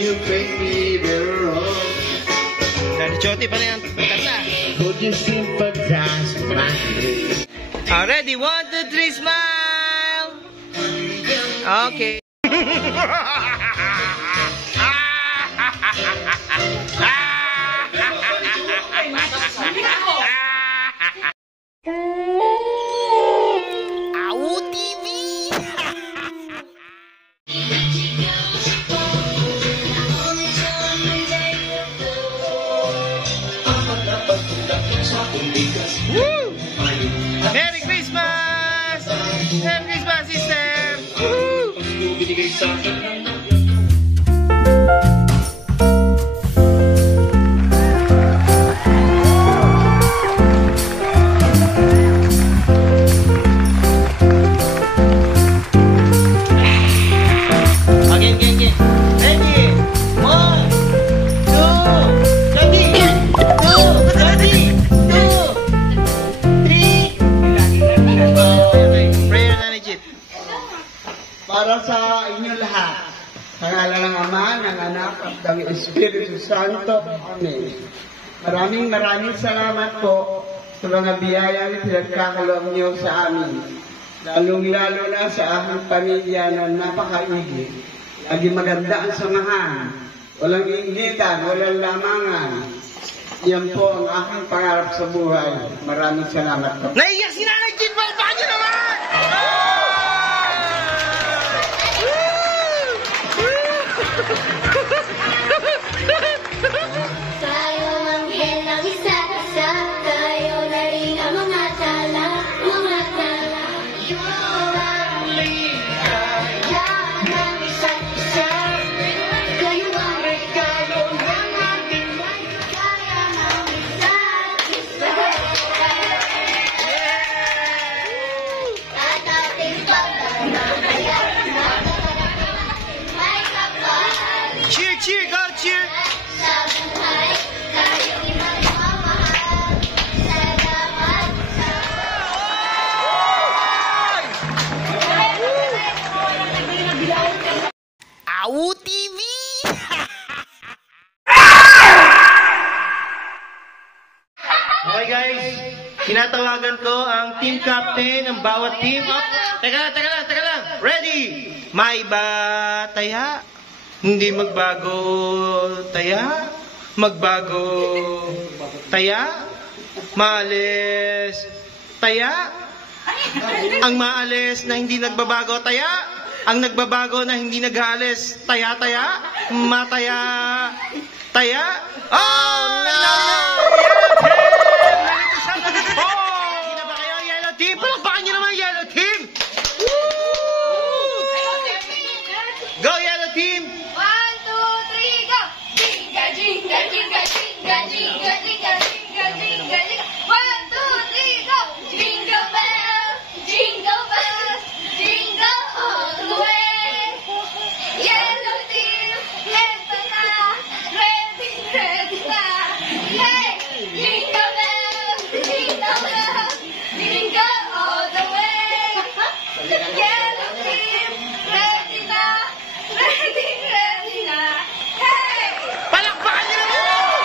you make me better off? Daddy Choti pa rin ang kanta. Could you sympathize with my dreams? Ready? 1, 2, 3, smile! Okay. Woo! Merry Christmas! Merry Christmas, sister! Woo! Para sa inyo lahat, sa ngalan ng Ama, ng Anak, at ng Espiritu Santo. Amen. Maraming salamat po sa mga biyayang pinagkakaloob niyo sa amin. Lalong-lalo na sa aking pamilya na napakaigi. Lagi maganda ang samahan. Walang ingitan, walang lamangan. Yan po ang aking pangarap sa buhay. Maraming salamat po. Naiyak si Nanay Jit! Bakit nyo naman? Tayo ang helang isa-isa, tayo na rin ang mga tala, mga tala. Yan ang isa't isa, kayo ang regalo ng ating kaya ng isa't isa. At ating pagmamahal, may kapal. Cheer, cheer, go, cheer! Sa buhay, tayo ipagmamahal. Salamat sa AWU TV! Okay guys, tinatawagan ko ang team captain ng bawat team. Teka lang. Ready? May ba taya? Hindi magbago taya? Magbago taya? Maalis taya? Ang maalis na hindi nagbabago taya? Ang nagbabago na hindi nag-aalis taya-taya? Mataya taya? Oh no! Hindi na ba kayo yellow team? Palakpakan nyo naman yellow team! Go yellow team! 1, 2, 3, go! Jinga, jinga, jinga, jinga, jinga, jinga, jinga, jinga, jinga. 1, 2, 3, go! Jingle bells, jingle bells, jingle all the way. Yellow team, eto na, ready na. Hey! Jingle bells, jingle bells, jingle all the way. Yellow team, ready na. Ready na! Hey! Palakpakan nyo naman!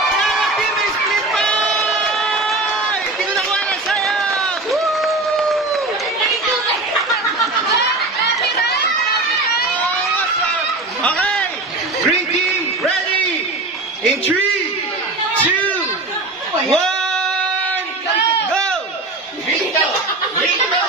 Yellow team is split pie! Hindi ko nakuha na sa'yo! Okay! Green team, ready! In 3, 2, 1, go! Rito! Rito! No.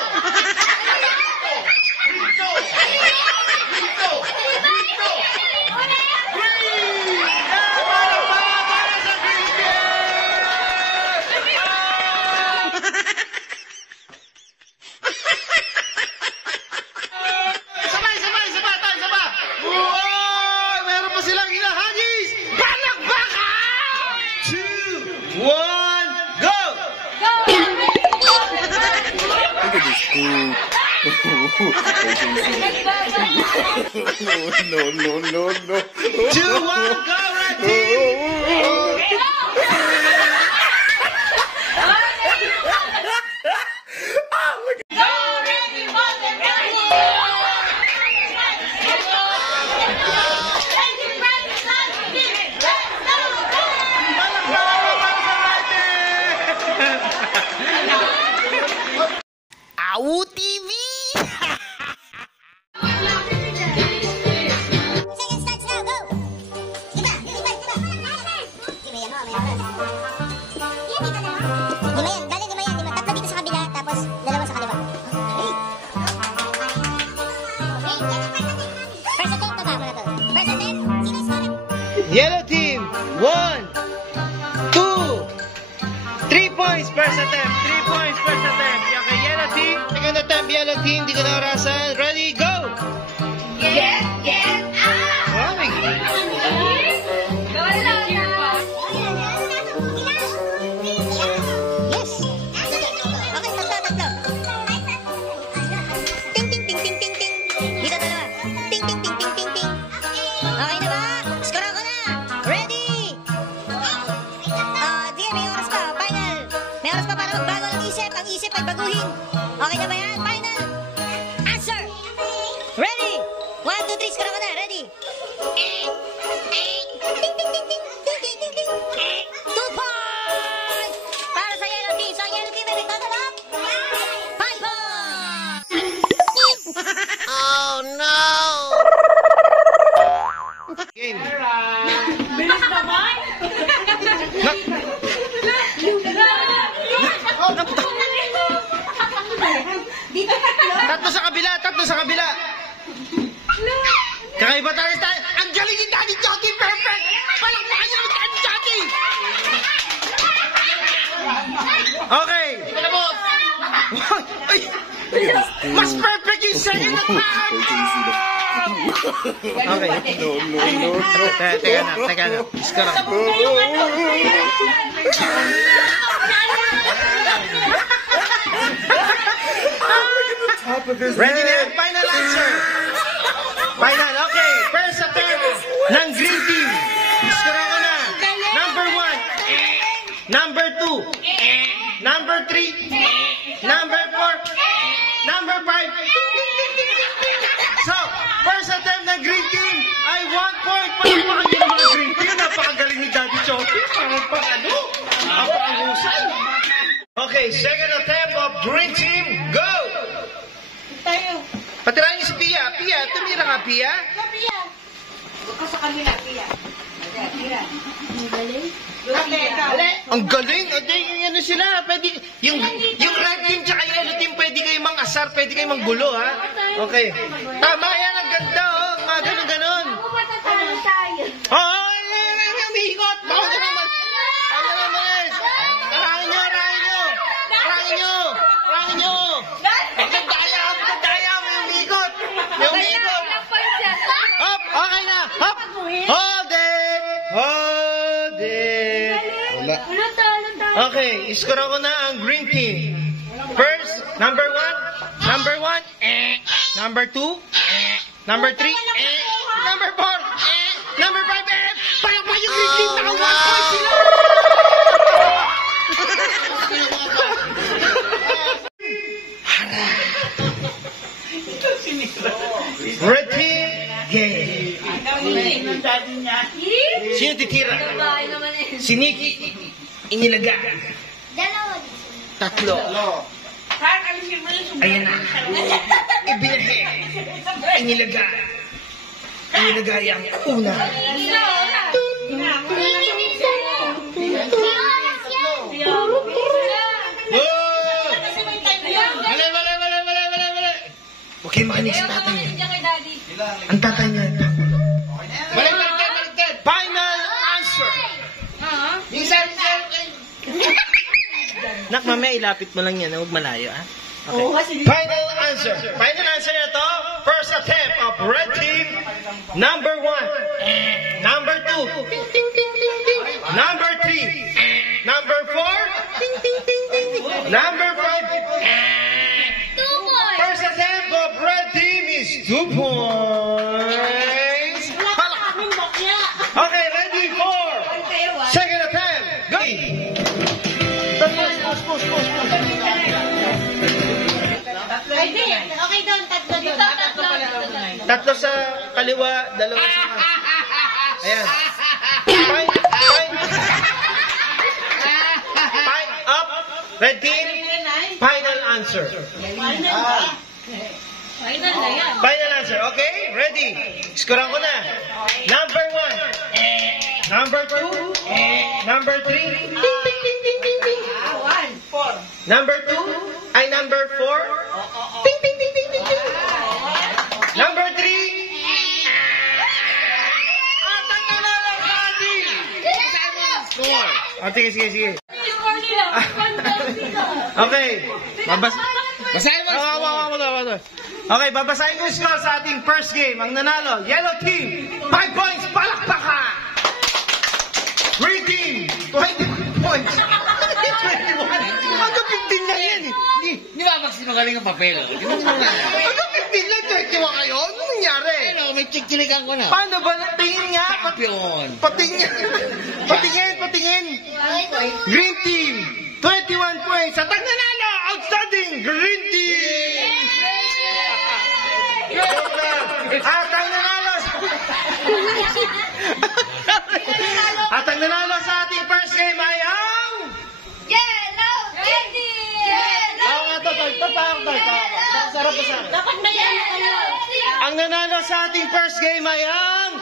2, 1, go, red team! points first attempt. 3 points first attempt. Okay, yellow team. Second attempt, yellow team. Hindi ko na orasan. Ready, go! Get out! Okay. Yes! Okay, tatlo. Ting, ting, ting, ting, ting, ting. Dito dalawa. Ting, ting, ting, ting, ting, ting. Okay na ba? Score ako na! Ready! Sige, may oras pa. Final. May oras pa para magbago ng isip. Ang isip ay baguhin. Okay na ba yan? Final. Answer! Ready! 1, 2, 3. Score ako na. Ready? Ting, ting, ting, ting, ting, ting, ting, ting. 2 points! Para sa yellow team. So, yellow team ay total of 5 points! Oh, no! Game. Bilis naman! Tatlo sa kabila, tatlo sa kabila. Kakaiba tayo. Ang galing ni Daddy Johnny, perfect! Palakpakan niyo ni Daddy Johnny! Okay. Ay, mas perfect yung second attack! Okay. Teka na. Iska lang. Ready na yan? Final answer. Final. Okay. First attempt ng green team. Iskara ko na. Number 1. Number 2. Number 3. Number 4. Number 5. So, first attempt ng green team ay 1 point. Palakpakan niyo ng mga green team. Napakagaling ni Daddy Choppy. Napakahusay. Okay, second attempt of green team. Go! Patirahin niyo si Pia. Pia, tumira ka, Pia. Ang galing. Yung ano sila, pwede, yung red team tsaka yellow team, pwede kayo mang-asar, pwede kayo mang-gulo, ha? Okay. Tama yan, ang ganda, oh. Mga ganun-ganon. Ako matatalo tayo. Oo, umiikot. Baka ka naman. Baka naman. Arangin nyo, arangin nyo. Arangin nyo. Arangin nyo. Ang daya, may umiikot. May umiikot. Hop, okay na. Hop. Hold it. Hold it. Okay, iskor ako na ang green team. First, number 1. Number 1. Number 2. Number 3. Number 4. Number 5. Palakpakan yung green team. Naka 1 point sila. Red team, game. Sino titira? Si Nikki. Inilaga. Dalawa. Tatlo. Ayan na. Ibinahe. Inilaga. Inilaga yung una. Huwag kayo makinig sa tatay niya. Ang tatay niya. Baliktad. Final answer. Nak, mamaya ilapit mo lang yan. Huwag malayo, ha? Okay. Final answer. Final answer na to. First attempt of red team. Number 1. Number 2. Number 3. Number 4. Number 5. 2 points. First attempt of red team is 2 points. Okay, ready for second attempt. Go! Okay doon, tatlo doon. Tatlo sa kaliwa, dalawa sa kanan. Ayan. Fine up. Red team. Final answer. Final answer. Okay? Ready? Skoran ko na. Number 1. Number 2. Number 3. Ding, ding, ding, ding, ding, ding. Number 2. Ay, number 4. Ding, ding, ding, ding, ding, ding. Number 3. Sige. Okay. Basahin mo. Okay, babasahin ko yung score sa ating first game. Ang nanalo, Yellow Team, 5 points, palakpakan! Green Team, 20 points. 21. Hanggang 15 lang yan eh. Di ba magaling ang papel? Hanggang 15 lang, 21 kayo? Ano nangyari? Pero may chichilikan ko na. Paano ba? Tingin nga. Champion. Patingin. Green Team, 21 points. At ang nanalo, outstanding Green Team! At ang nanalo sa ating first game ay ang... Yellow Team! Sarap pa sa... Dapat na yan. Ang nanalo sa ating first game ay ang...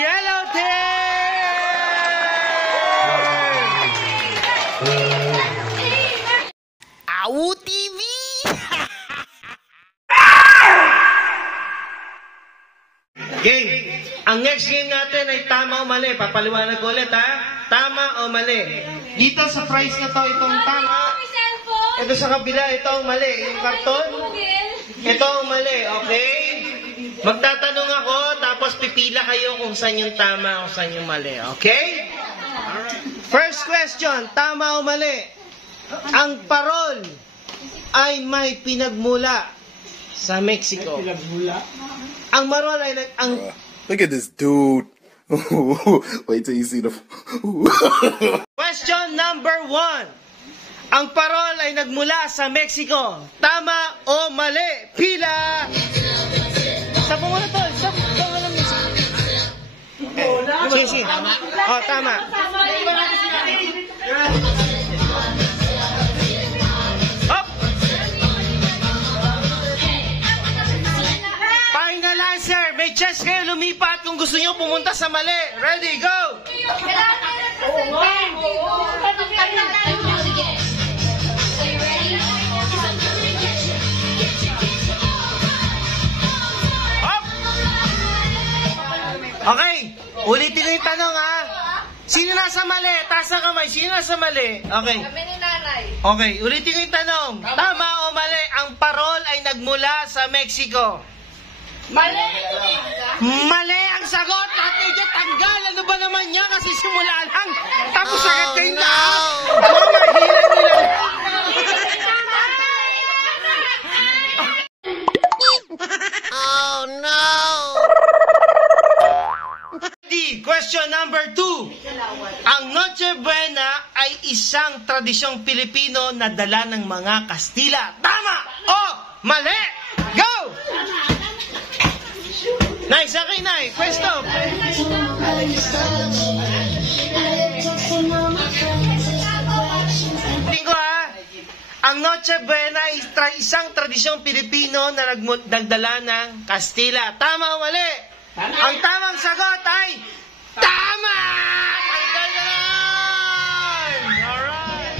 Yellow Team! Awu TV! Game. Ang next game natin ay tama o mali. Papaliwanag ko ulit ha. Tama o mali. Dito sa prize na to, itong tama. Ito sa kabila, ito ang mali. Yung karton, ito ang mali. Okay? Magtatanong ako, tapos pipila kayo kung saan yung tama o saan yung mali. Okay? First question, tama o mali? Ang parol ay may pinagmula sa Mexico. Ang marol ay Look at this dude. Wait till you see the. Question number 1. Ang parol ay nagmula sa Mexico. Tama o mali? Pila! Sabi mo na to. Sabi mo lang. Sige. Tama. Oh, tama. Up! Final answer. May chance kayo lumipat kung gusto nyo pumunta sa mali. Ready, go! Up! Okay, ulitin ko yung tanong ha. Sino nasa mali? Taas ang kamay. Sino nasa mali? Okay. Kami ni nanay. Okay, ulitin ko yung tanong. Tama o mali? Ang parol ay nagmula sa Mexico. Mali! Mali ang sagot! Lahat kayo dyan, tanggal! Ano ba naman niya? Kasi simula lang. Tapos agad kayo na. Mga mahila nila. Oh no! Question number 2. Ang Noche Buena ay isang tradisyong Pilipino na dala ng mga Kastila. Tama o mali? Go! Nice, okay, nice. Pwesto. Tingko ha. Ang Noche Buena ay isang tradisyong Pilipino na nagdala ng Kastila. Tama o mali? Ang tamang sagot ay tama! Tanggal na lang! Alright.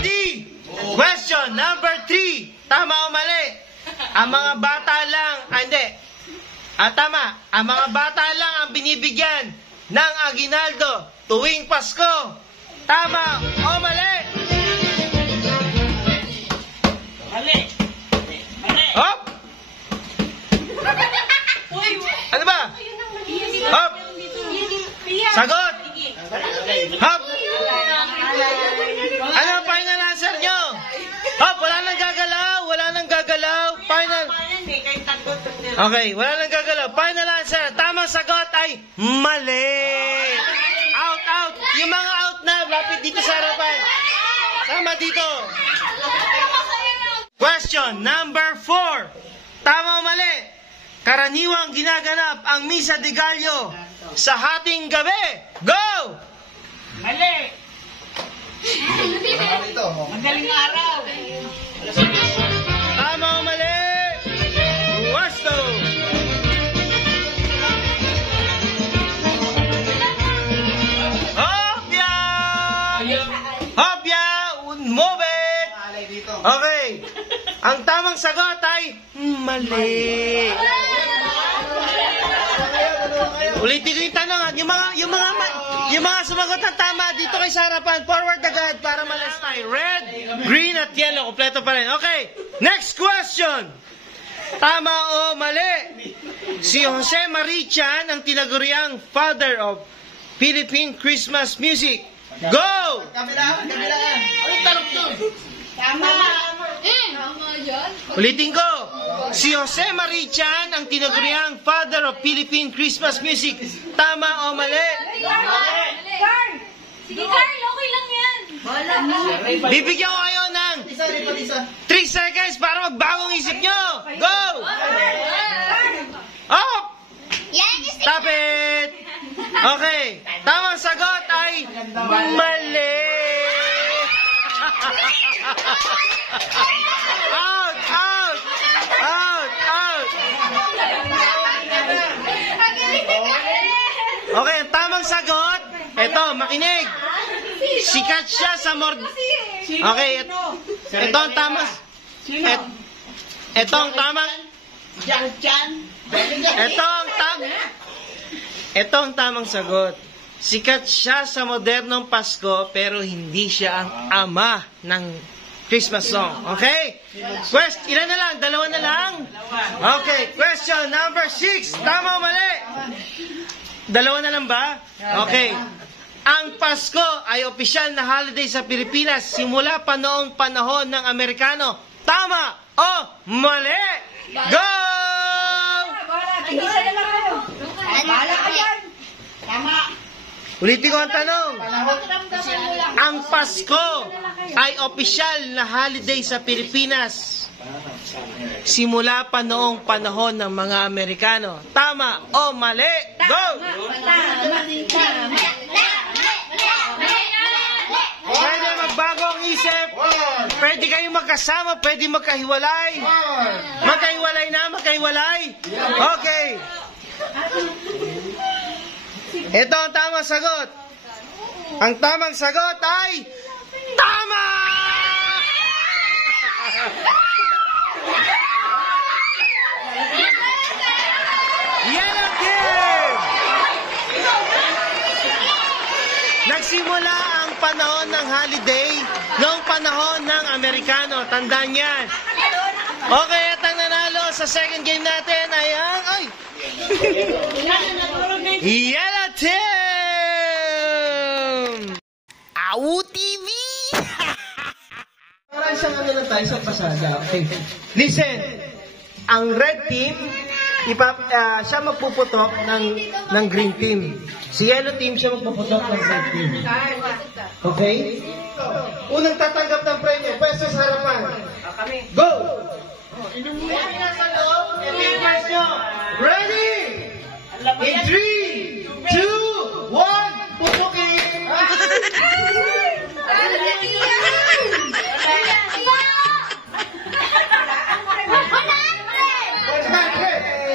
D. Question number 3. Tama o mali? Ang mga bata lang, hindi. Tama. Ang mga bata lang ang binibigyan ng aginaldo tuwing Pasko. Tama o mali? Mali. Hop! Ano ba? Hop! Sagot! Hop! Ano ang final answer nyo? Hop! Wala nang gagalaw. Final. Okay, wala nang gagalaw. Final answer. Tamang sagot ay mali. Out. Yung mga out na, lapit dito sa harapan. Tama dito. Question number 4. Tama o mali? Karaniwang ginaganap ang Misa de Gallo sa hating gabi. Go! Mali! Magaling araw! Tama o mali? Wasto! Hopya! Hopya! Move it! Okay. Ang tamang sagot ay mali. Ulitin ko yung tanong. Yung mga sumagot ng tama, dito kay sa harapan. Forward agad para malas tayo. Red, green, at yellow. Kompleto pa rin. Okay, next question. Tama o mali? Si Jose Marichan ang tinaguriang father of Philippine Christmas music. Go! Ulitin ko. Si Jose Marichan ang tinaguriang father of Philippine Christmas music. Tama o mali? Carl! Sige, Carl, okay lang yan. Bibigyan ko kayo ng 3 seconds para magbagong isip nyo. Go! Up! Stop it! Okay. Tamang sagot ay mali. Out! Out! Out! Out! Okay, ang tamang sagot, eto, makinig. Sikat siya sa Okay, ito ang tamang... Ito ang tamang... Ito ang tamang sagot. Sikat siya sa modernong Pasko, pero hindi siya ang ama ng Christmas song. Okay? Ilan na lang? 2 na lang? Okay, question number 6. Tama o mali? 2 na lang ba? Okay. Ang Pasko ay opisyal na holiday sa Pilipinas simula pa noong panahon ng Amerikano. Tama o mali? Go! Ulitin ko ang tanong. Ang Pasko ay opisyal na holiday sa Pilipinas simula pa noong panahon ng mga Amerikano. Tama o mali? Go! Pwede magbago ang isip. Pwede kayong magkasama, pwede magkahiwalay. Magkahiwalay na, magkahiwalay. Okay. Ito ang tamang sagot. Ang tamang sagot ay tama! Yellow team! Nagsimula ang panahon ng holiday noong panahon ng Amerikano. Tandaan yan. Okay, at ang nanalo sa second game natin ay ang... Ay! Yellow team! AU TV! Parang isang ano lang tayo sa pasada. Okay. Listen, ang red team, siya magpuputok ng green team. Si yellow team, siya magpuputok ng red team. Okay? Unang tatanggap ng premyo, pwesto sa harapan. Go! Ready? In 3, 2, 1, pupukin!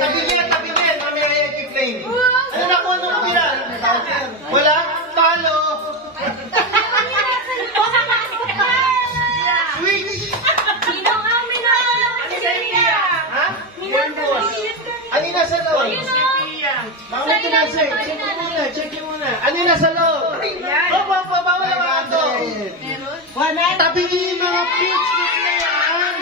Tabi-tabi, mamaya i-explain. Ano na kung anong tira? Wala? Talo! Switch! Ha? Ano yung nasa loob? Bawal tumasik. Check muna. Ano yung nasa loob? Bawal naman ito. Tabihin mga pink slip na yan.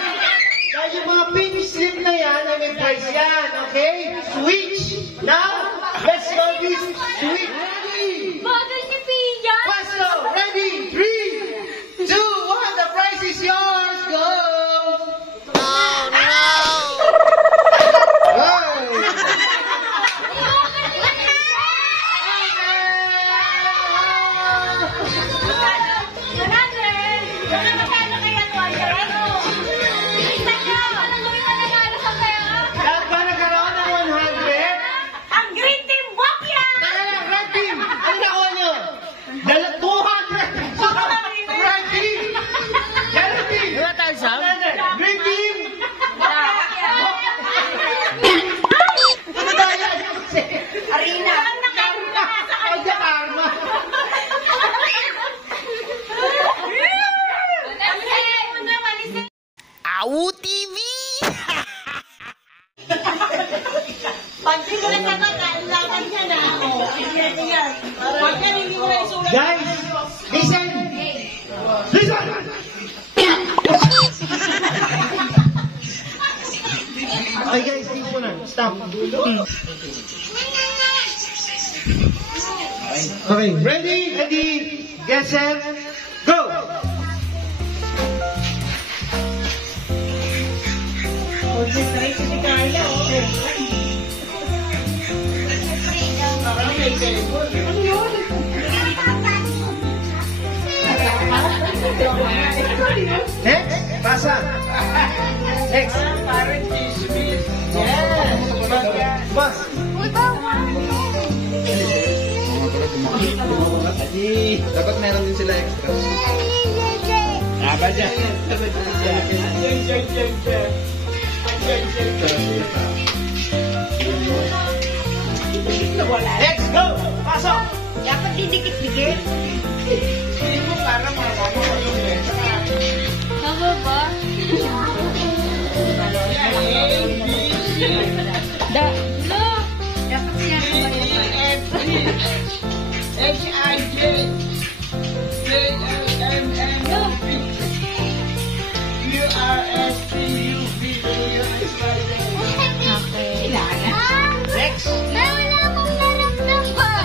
Dahil yung mga pink slip na yan ay may price yan. Okay? Switch. Now, let's go this switch. Bagay ni Pia! Pasto, ready? 3, 2, 1. The prize is yours. Go! Oh, no! Lahat ba nagkaroon ng 100? Ang green team, wak yan! Tara lang, red team! Ano nakuha nyo? 200! Red team! Yellow team! Green team! Arena! Karma! AU TV! Pag di ko na naman, laban niya na ako. Hindi yan. Huwag niya hindi mo Guys, listen! Listen! Okay guys, sige muna. Stop. Okay, ready? Ready? Get set, go! Next, pasa. Next. Bas. Dapat meron din sila extra. Aba dyan. Next, go! Pasok! Dapat didikit-dikit. Hindi mo para malaman mo yung letra. Tama ba? No! Dapat siya H-I-J J-L-M-N-O-P U-R-S-T-U-V Next. Wala akong naramdaman.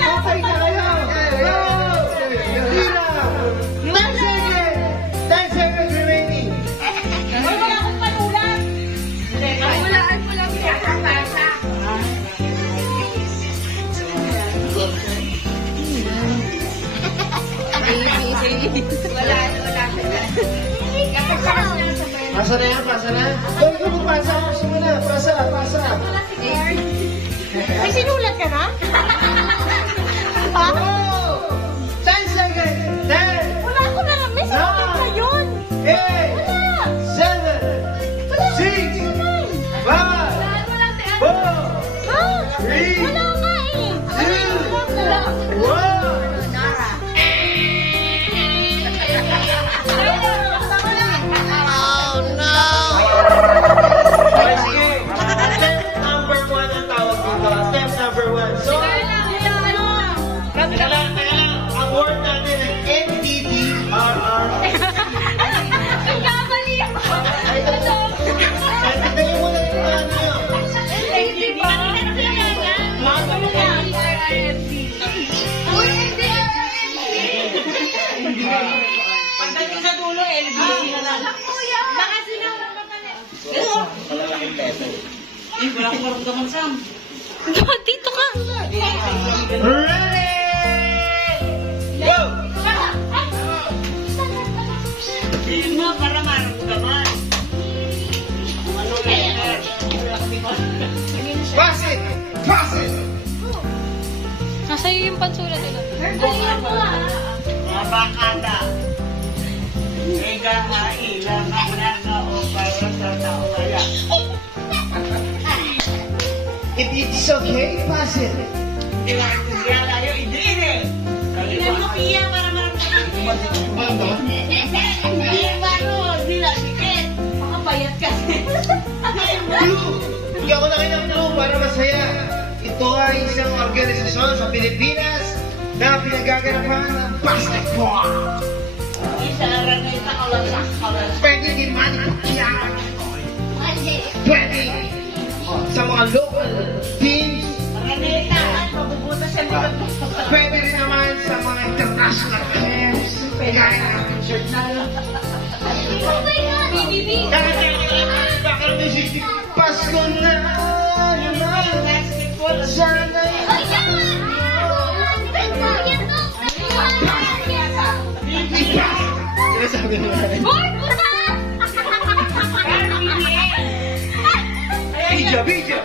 Okay tayo. Go! Tira! 9 seconds! 10 seconds remaining. Wala akong panulat. Panulaan ko lang siya sa basa. Wala Pasa na yan, pasa na. Doon ka magpasa. Gusto mo na. Pasa, pasa. May sinulat ka na? Go! 10 seconds! 10! Wala ko na lang. May sinulat na yun. 8! 7! 6! 5! 4! 3! Wala nga eh. 2! 1! Okay, sige. Attempt number 1 ang tawag dito. Attempt number 1. So, teka lang. Ang word natin ay NDDRR. Nagkamali ako. Tingnan mo na yung ano yun. Pagdating sa dulo, LB na lang. Baka sinawag ka na. Wala akong maramdaman, Sam. Dito ka. Ready? Go! Hindi mo para maramdaman. Pass it! Pass it! Nasa'yo yung pansulat nila. Mabakata. Ega haila na o para sa tawala. If it's okay, pass it. Hindi lang tayo, hindi rin. Tingnan mo, Pia, para maramdaman. Hindi baro, hindi lang sikit. Makapayat kasi. Clue! Hindi ako ng clue para masaya. Ito ay isang organisasyon sa Pilipinas na pinagaganapan ng basketball. Isa rin na ita kawasak. Pwede din Manny Pacquiao. Pwede sa mga local teams. Ranita, mabubuta sa mga. Pwede rin naman sa mga international teams. Gaya ng shirt na Kaka-music, Pasko na naman. Sana sinasabi mo na rin. Bija.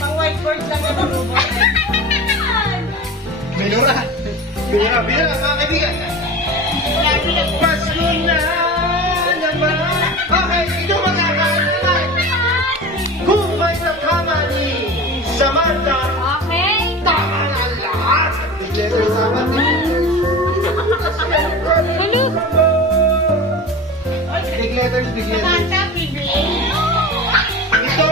Pang whiteboard lang yung marunong. Binura, mga kaibigan. Pasko na naman. Okay, ito magkakaroon naman. Kung may nakamali, Samantha, Okay. tama na lahat. Letter Samantha. Big letters. Samantha, bibili. Ito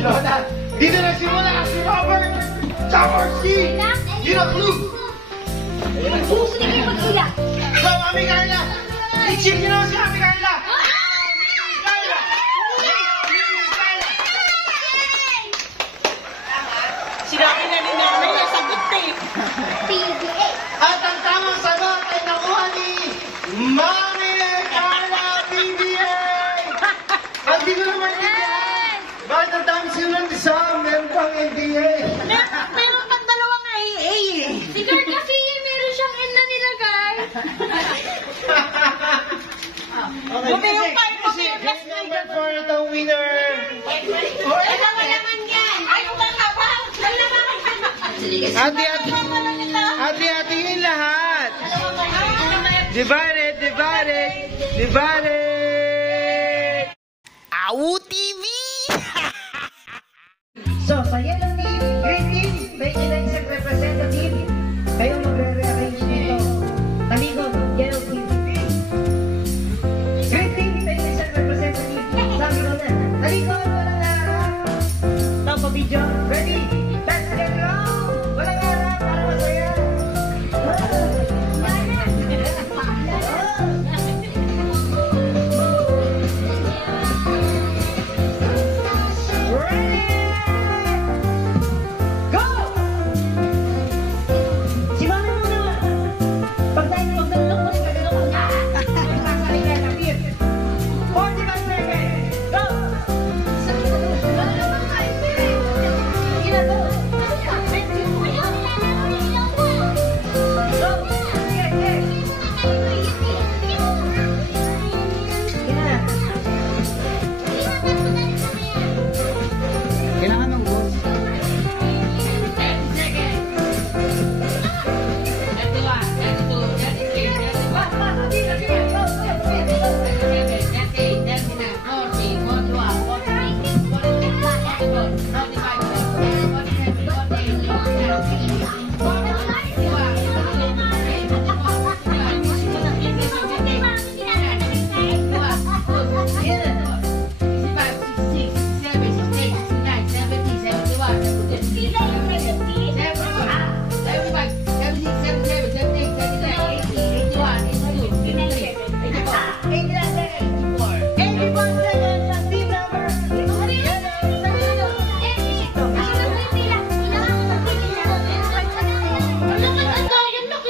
Lola, dito na simula si Robert! Tower C! Yun ang clue! Gusto niyo kayo mag-iyak. Go, Ami Carla! I-cheer nyo naman si Ami Carla! Sinabi na ni Nanay na sagot eh. PBA. At ang tamang sagot ay nakuha ni Mami Carla PBA! Hindi ko naman tindihan! Bakit ang dami sinulang isa? Meron pang NDA! Meron pang dalawang AA eh. Si Kurt kasi meron siyang N na nilagay. Okay, Buti yung five mo, music. yung last Next number for the winner. Dalawa naman yan. Ayaw ba nga ba? Hati-hati yung lahat. Divided. Awu TV! So, sa yellow team, green team, may ilang isang representative. Kayo magre-rearrange nito. Talikod, yellow team. Green team, may isang representative. Sabi ko na, talikod, walang harap. Top of video, ready? Let's get round! Walang harap, para masaya. Ready? Go! Si Mami muna. Pag tayo magdalok, kagano ko na. Sasali ka na, Pir. 45 seconds. Go! Ginagawa. Go! Sige, sige. Sige na. Kailangan ng boss.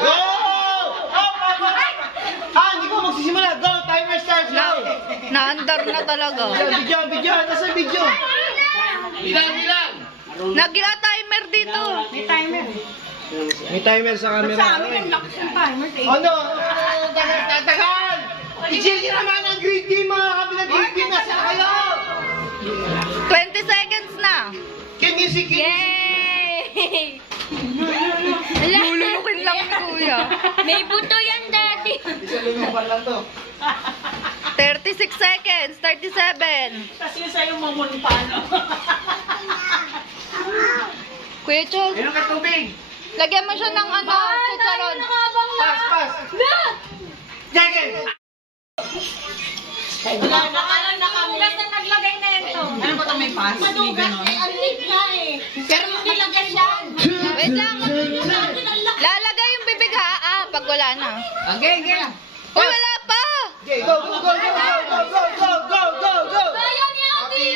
Go! Hindi ko magsisimula. Go! Timer starts now! Naandar na talaga. Video. Nasa video? Bilang. Nag-timer dito. May timer sa camera. Sa amin, ang lakas ng timer. Ano? Tatagal! I-cheer naman ang green team, mga kabilang green team. Nasa kayo! 20 seconds na. Can music, Yay! Lulunukin lang ni Kuya. May buto yan, Daddy. Isa lumumpan lang to. 36 seconds. 37. Kasi sa'yo mamunpano. Kuya Chol, Meron ka tubig. lagyan mo siya ng ano, chicharon. Pass. Jacket! Nakamulas na naglagay na ito. Ano ba ito may pass? Madugas eh, ang late na eh. Pero nilagay yan. Wait lang. Lalagay yung bibig ha, pag wala na. Okay. Uy, wala pa! Okay, go! Kaya ni Ate.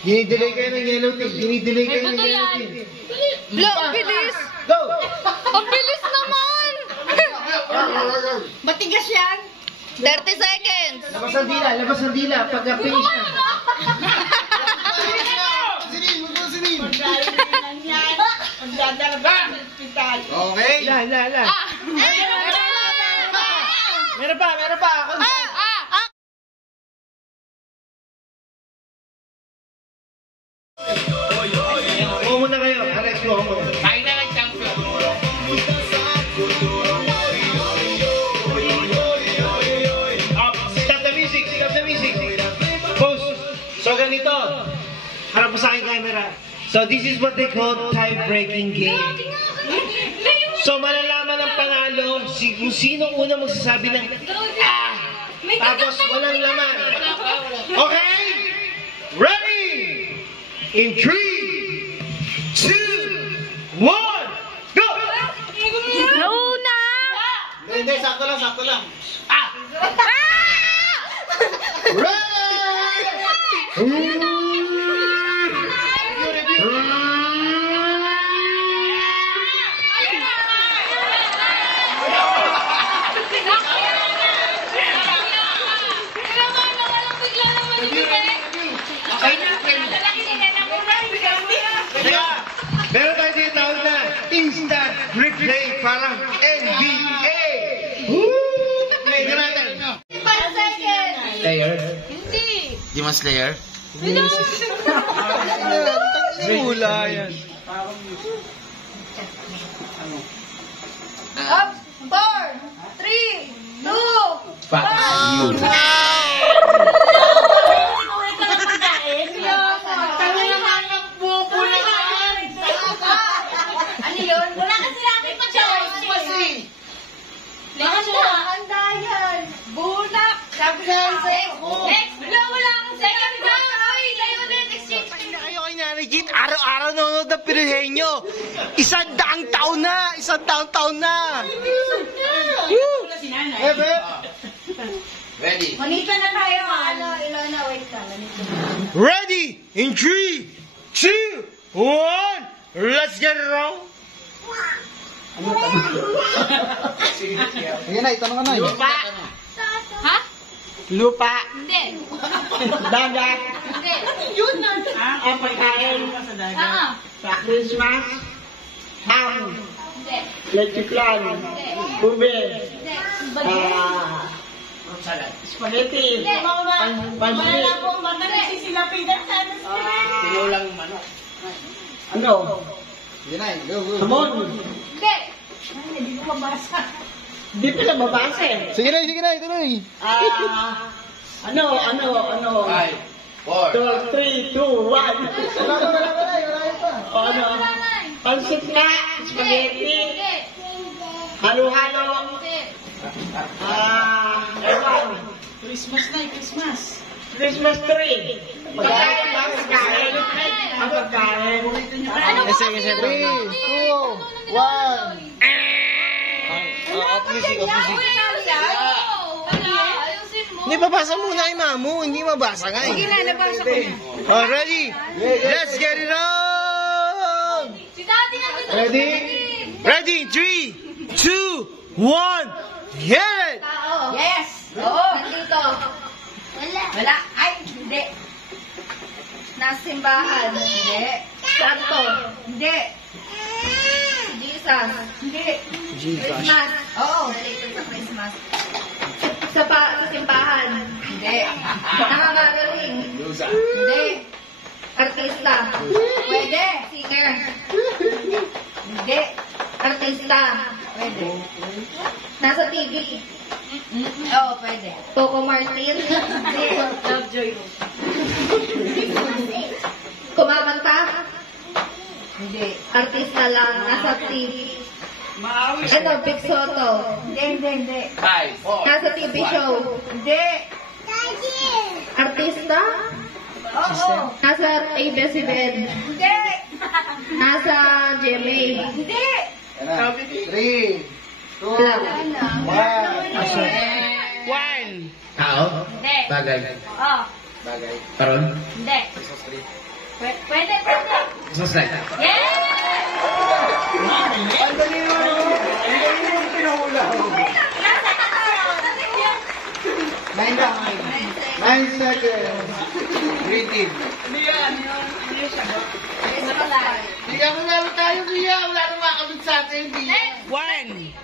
Dinidelay kayo ng yellow team. Lo, ang bilis! Go! Ang bilis naman! Matigas yan. 30 seconds! Labas ang dila. Pagka-finish na. Okay. Ilan. Meron pa. Ako. Kuha muna kayo. Alex, kuha muna. Stop the music. Pose. So ganito. Harap mo sa aking camera. So this is what they call tie-breaking game. So malalaman ng panalo kung sino una magsasabi ng tapos walang laman. Okay? Ready? in 3, 2, 1, go! Nauna! Hindi, sakto lang. Meron tayo tinatawag na instant replay, parang NBA. Medyo natin. Slayer? Hindi! Di man Slayer? Hula yan. Up! 4, 3, 2, Fuck you. Ano yun? Wala ka sinabi pa choice. Ang dayan. Bunak. Sabi ko sa'yo. Next. Wala kang second round. Ay, kayo ulit. Exchange. Kayo kay Nanay Git, araw-araw nanonood ng Pinohenyo. 100 taon na. 100 taon na. Ready? Manita na tayo. Ilona, wait ka. Ready? In 3, 2, 1, let's get it on. Sige na, itanong ka na. Lupa. Ha? Lupa. Hindi. Dagat. Hindi. Yun na. Ang pagkain. Sa Christmas. Ham. Hindi. Leche plan. Ube. Hindi. Spaghetti. Hindi. Pansit. pong bata nagsisilapitan sana sa Tinulang manok. Ano? Hamon. Hindi. Hindi ko mabasa. Di pa na mabasa eh. Sige na, ituloy. Ano? 5, 4, 3, 2, 1. O ano? Pansit na. Spaghetti. Hindi. Halo-halo. Hindi. Ewan. Christmas. Christmas tree. Pagkain ba? Pagkain. Ang pagkain. Ano ba kasi yun? 3, 2, 1. Opposite. Ayusin mo. Hindi, babasa muna kay Mamu. Hindi mabasa nga eh. Sige na, nabasa ko na. Oh, ready? Let's get it on! Si Daddy na dito. Ready? 3, 2, 1, hit it! Yes. Oo. Nandito. Wala. Ay, hindi. Nasimbahan. Hindi. Santo. Hindi. Jesus. Hindi. Christmas. Oo. Related sa Christmas. Sa simbahan. Hindi. Nakakagaling. Hindi. Artista. Pwede. Singer. Hindi. Artista. Pwede. Nasa TV. Oo, pwede. Coco Martin. Hindi. Lovejoy. Kumamanta. Hindi. Artista lang. Nasa TV. Ano, Big Soto. Hindi. 5, 4, Nasa TV show. Hindi. Artista? Oo. Nasa ABS-CBN. Hindi. Nasa GMA. Hindi. 3, 2, Wala. 1. Tao? Hindi. Bagay. Oo. Paron? Hindi. Pwede. Sosay. Yes! Ang dali mo, no? Ang dali mo pinahula. 9 seconds. Greeting. Hindi ka manalo tayo, Kuya. Wala nang makakabit sa atin, Kuya. 1.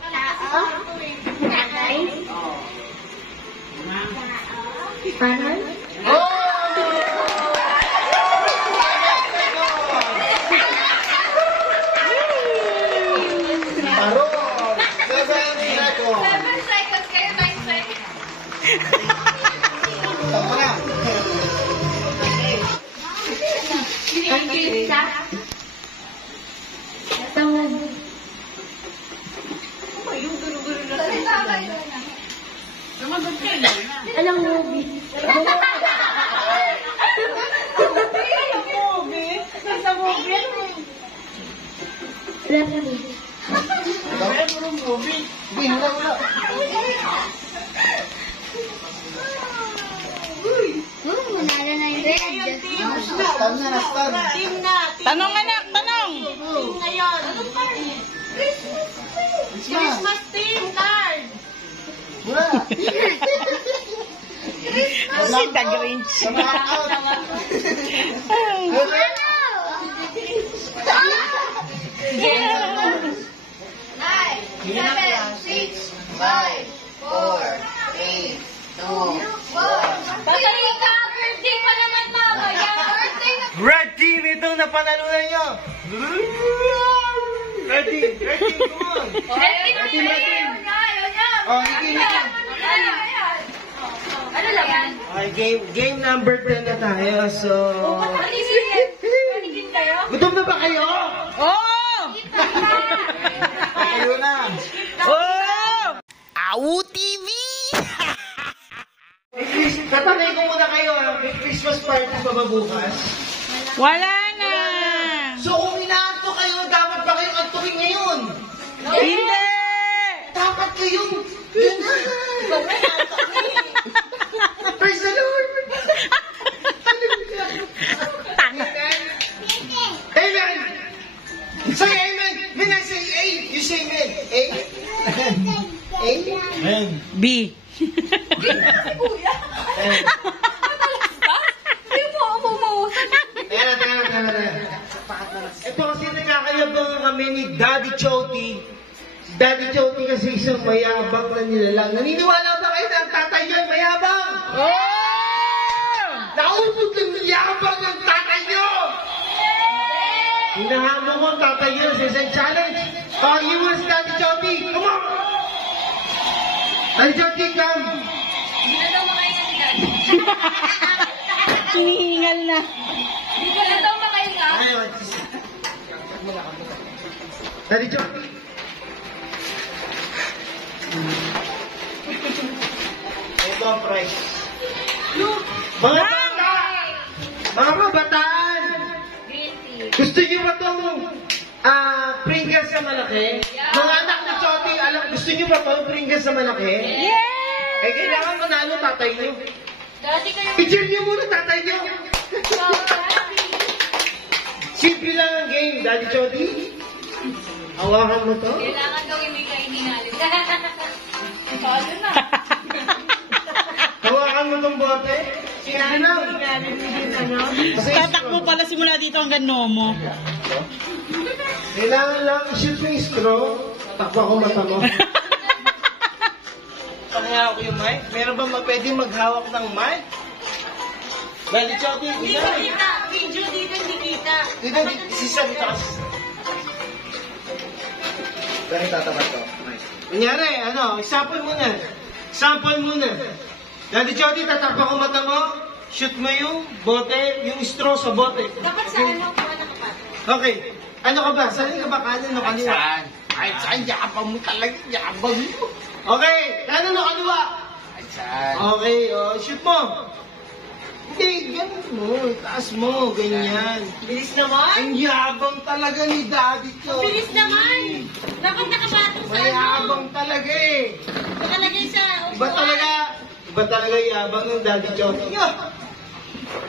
Maroon. 7 seconds. 7 seconds kayo, 9 seconds. Tama na. Ang kilisa. Anong movie? Anong movie? Hindi, hula. Manalo na yung red. Stab na. Team na. Tanong anak, tanong. Team ngayon. Anong card? Christmas team card. Wala. Si The Grinch. Nine, 7, 6, 5, 4, 3, 2, 1. Birthday ka! Birthday pa naman, mama! Birthday na! Red team, itong napanalunan nyo. Red team, come on. Red team! Oh, hindi. Ano lang yan? Okay, game number 10 na tayo. So, Panigin kayo? gutom na ba kayo? Oh! Kayo na. Oh! Awu TV! Tatanay ko muna kayo, may Christmas party pa ba bukas? Wala na! So kung inaanto kayo, dapat ba kayong antukin ngayon? Hindi! Dapat kayong praise the Lord! Amen! Say amen! When I say A, you say amen. A? A? Amen. B. Hindi mo ako mausap. Teka. Ito kasi nagkakayabang kami ni Daddy Choti. Daddy Choti kasi isang mayabang na nilalang. Naniniwala ba kayo na ang tatay niyo ay mayabang? Oh! Naubog ng yabang ng tatay niyo! Hinahamon ko ang tatay niyo sa isang challenge. Oh, you was Daddy Choti. Come on! Daddy Choti, come! Hindi na daw makahinga si Daddy. Hinihingal na. Hindi ko na daw makahinga. Ayun. Daddy Choti. Ito ang price. Mga bata! Mga kabataan! Green tea. Gusto niyo ba itong Pringles na malaki? Mga anak ni Choti, gusto niyo ba itong Pringles na malaki? Yeah! Eh, kailangan manalo tatay niyo. Daddy kayo. I-cheer niyo muna tatay niyo. Simple lang ang game, Daddy Choti. Hawakan mo to. Kailangan daw hindi ka iningalit. Paano na? Hawakan mo tong bote. Sige na. Tatakbo pala simula dito hanggang Nomo. Kailangan lang i-shoot mo yung straw. Takbo ako mata mo. Panghawak ko yung mic. Meron ba pwede maghawak ng mic? Daddy Choti, Hindi ko kita. Video dito hindi kita. Dito, sisa dito kasi. Dahil tatapat ko. Kunyari, sample muna. Sample muna. Daddy Choti, tatakbo ko mata mo. Shoot mo yung bote, yung straw sa bote. Dapat sa ano ko nakapat. Okay. Ano ka ba? Saan ka ba? Kanan o kaliwa? Kahit saan, yakapang mo talaga. Yakapang mo. Okay. Kanan o kaliwa? Kahit saan. Okay. Shoot mo. Hindi, ganun mo. Taas mo. Ganyan. Bilis naman. Ang yabang talaga ni Daddy ko. Bilis naman. Dapat nakabato sa ano. Mayabang talaga eh. Nakalagay sa Iba talaga yabang ng Daddy Choti.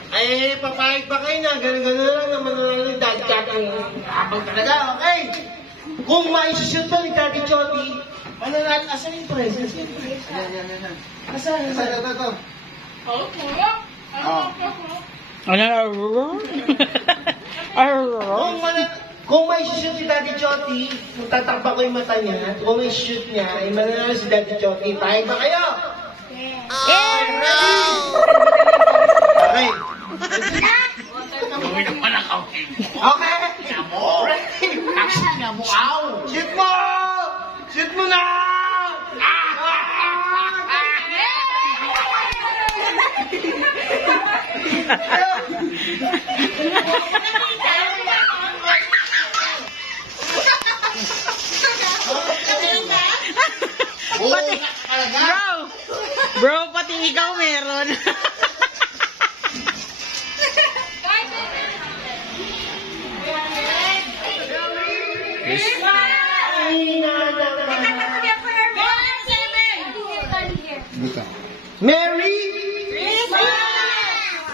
Ay, papayag pa kayo na. Ganun-ganun lang naman ng Daddy Choti. Yabang talaga, okay? Kung ma-shoot mo ni Daddy Choti, mananalo. Asan yung prize? Asan? Ito. Oh, kuya. Kung may shoot si Daddy Choti, tatakpa ko yung mata niya. Kung may shoot niya, ay mananalo si Daddy Choti. Pahig ba kayo? Okay. Okay. Shoot mo! Shoot mo na! Bro, pati ikaw meron. Christmas Dito. Merry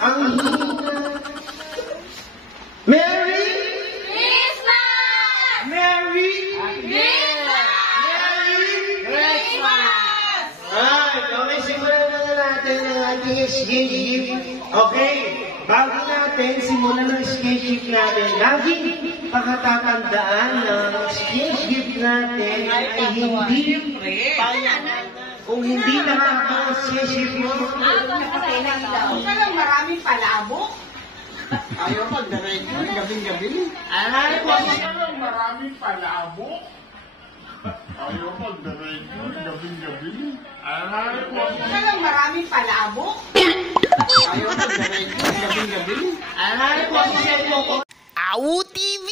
ang hina. Merry Merry Ay, okay, simulan na natin ang ating skate shift. Okay, bago natin simulan ang skate shift natin, laging pakatatandaan na ang skate shift natin ay hindi kung hindi nakaka-skate shift mo. Maraming palabok. Ayaw mag-diretso, gabing-gabi. Maraming palabok. Ayaw mag-diretso, gabing-gabi. Maraming palabok. Ayaw mag-diretso, gabing-gabi. Awu TV!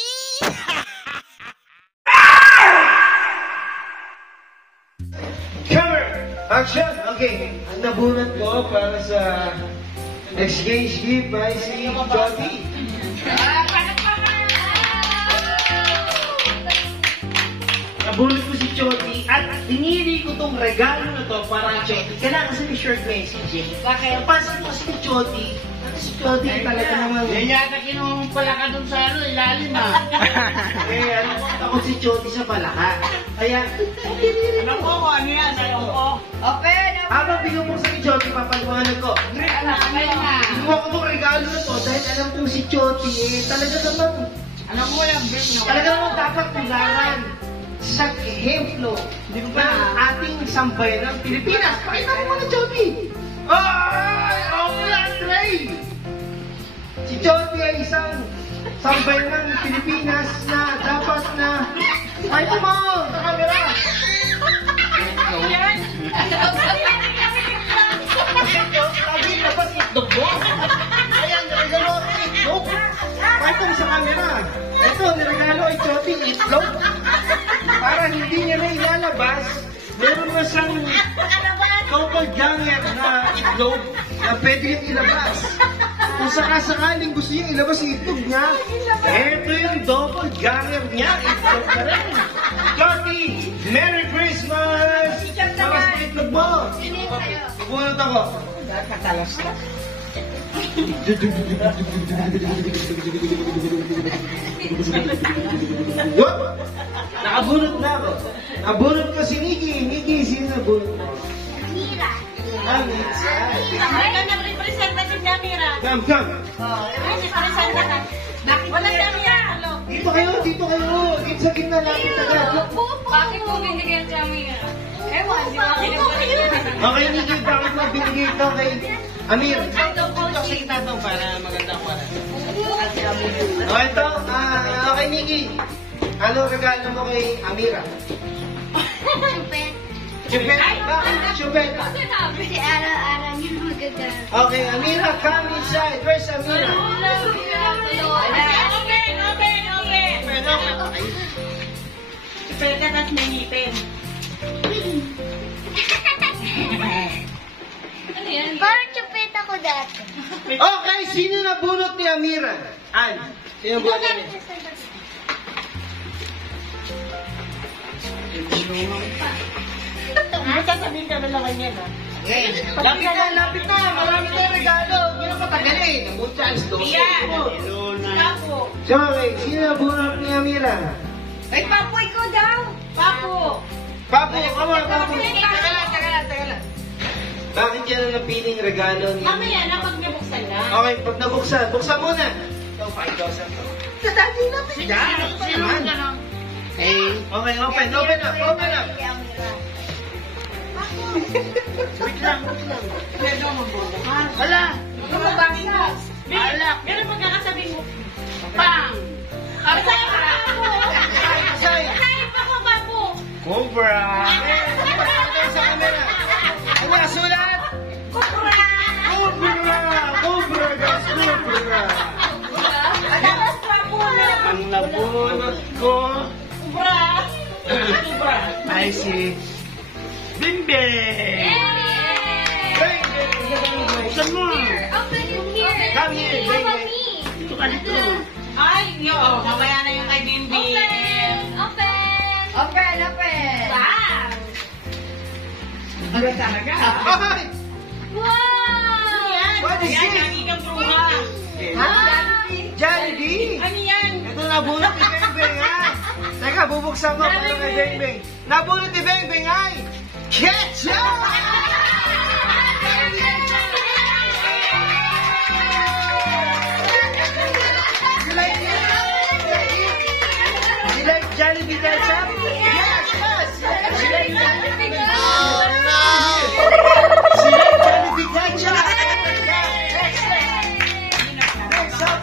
Camera! Action! Okay, ang nabunot ko para sa exchange gift ay si Jody. Nabunot ko si Jody at pinili ko tong regalo na to para kay Jody. Kailangan kasi may short message eh. Bakit? Napasok ko si Jody. Si Jody talaga naman. Yan yata kinumpala ka dun sa ilalim Eh, ano ko si Jody sa palaka. Kaya, Ano ko, ano yan? Ano ko? Open! habang bigyan mo sa ni Jody, papaliwanag ko. Alam na. Kinuha ko tong regalo na to dahil alam kong si Jody eh, talaga naman. Alam mo yung break na Talaga naman dapat tularan sa ehemplo ng ating sambayan ng Pilipinas. Pakita mo muna, Jody! Ay! Overland Ray! Si Jody ay isang sambayan ng Pilipinas na dapat na... Ay, mo! Sa camera! Lagi labas itlog mo! Ayan, niregalo ako ng itlog! Pakita mo sa camera! Ito, niregalo ay Jody itlog! Para hindi niya na ilalabas, meron na siyang doppelganger na itlog na pwede yung ilabas. Kung sakasakaling gusto niya ilabas yung itlog niya, eto yung doppelganger niya, itlog na rin. Jody, Merry Christmas! Para sa itlog mo! Pupunod ako. Katalas na. Whoop! Nakabunot na ako. Nabunot ko si Nikki. Nikki, sino nabunot mo? Mira. Amira. Ikaw na representa si Jamira. Come, come. Representa ka. Wala si Jamira. Dito kayo, dito kayo. Dito sa gitna natin taga. Bakit mo binigyan si Jamira? Ewan, di ba? Okay, Nikki, bakit mo binigay ito kay Amir? Ito sa kita to para maganda ko. Okay, ito. Okay, Nikki. Ano regalo mo kay Amira? Chupet. Chupet? Bakit chupet? Kasi araw-araw niya maganda. Okay, Amira, come inside. Where's Amira? Pwede at may ngipin. Ano yan? Parang chupet ako dati. Okay, sino nabunot ni Amira? Ann, sino nabunot ni Amira? Basta sabihin ka na naman yan, ha? Lapit na, lapit na. Marami tayong regalo. Hindi na patagalin. Ang chance, 12. Papo. So, okay, sino nabunot ni Amira? Ay, Papo, ikaw daw. Papo. Papo, come on, Papo. Taga lang. Bakit yan ang napiling regalo ni Kami yan, pag nabuksan na. Okay, pag nabuksan, buksan muna. Ito, 5,000 to. Sa dati natin. Sino ka lang? Hey, okay, open up. Wait lang. Pwede mo magbubukas. Hala! Bakit mo? Alak. Ganun pagkakasabi mo. Pang! Absay pa ako! Say! Absay pa ko, Papo! Cobra! Ipagpapatay sa camera. Ano nga, sulat? Cobra! Cobra, guys, Cobra! Tapos, Papo na! Ang nabunot ko Cobra! ay si Bimbe! Hey! Buksan mo! Open it here. Come here, How about Bimbe! me? Dito ka dito. Ay, yo! Mamaya na yung kay Bimbi. Open. Open! Bang! Ano talaga? Okay! Wow! What is this? Ha? Jollibee? Ano yan? Ito nabunot ni Bengbeng ha. Teka, bubuksan ko para kay Bengbeng. Nabunot ni Bengbeng ay ketchup! You like Jollibee ketchup? Yes, yes! She like Jollibee ketchup. Oh no! She like Jollibee ketchup. Next up.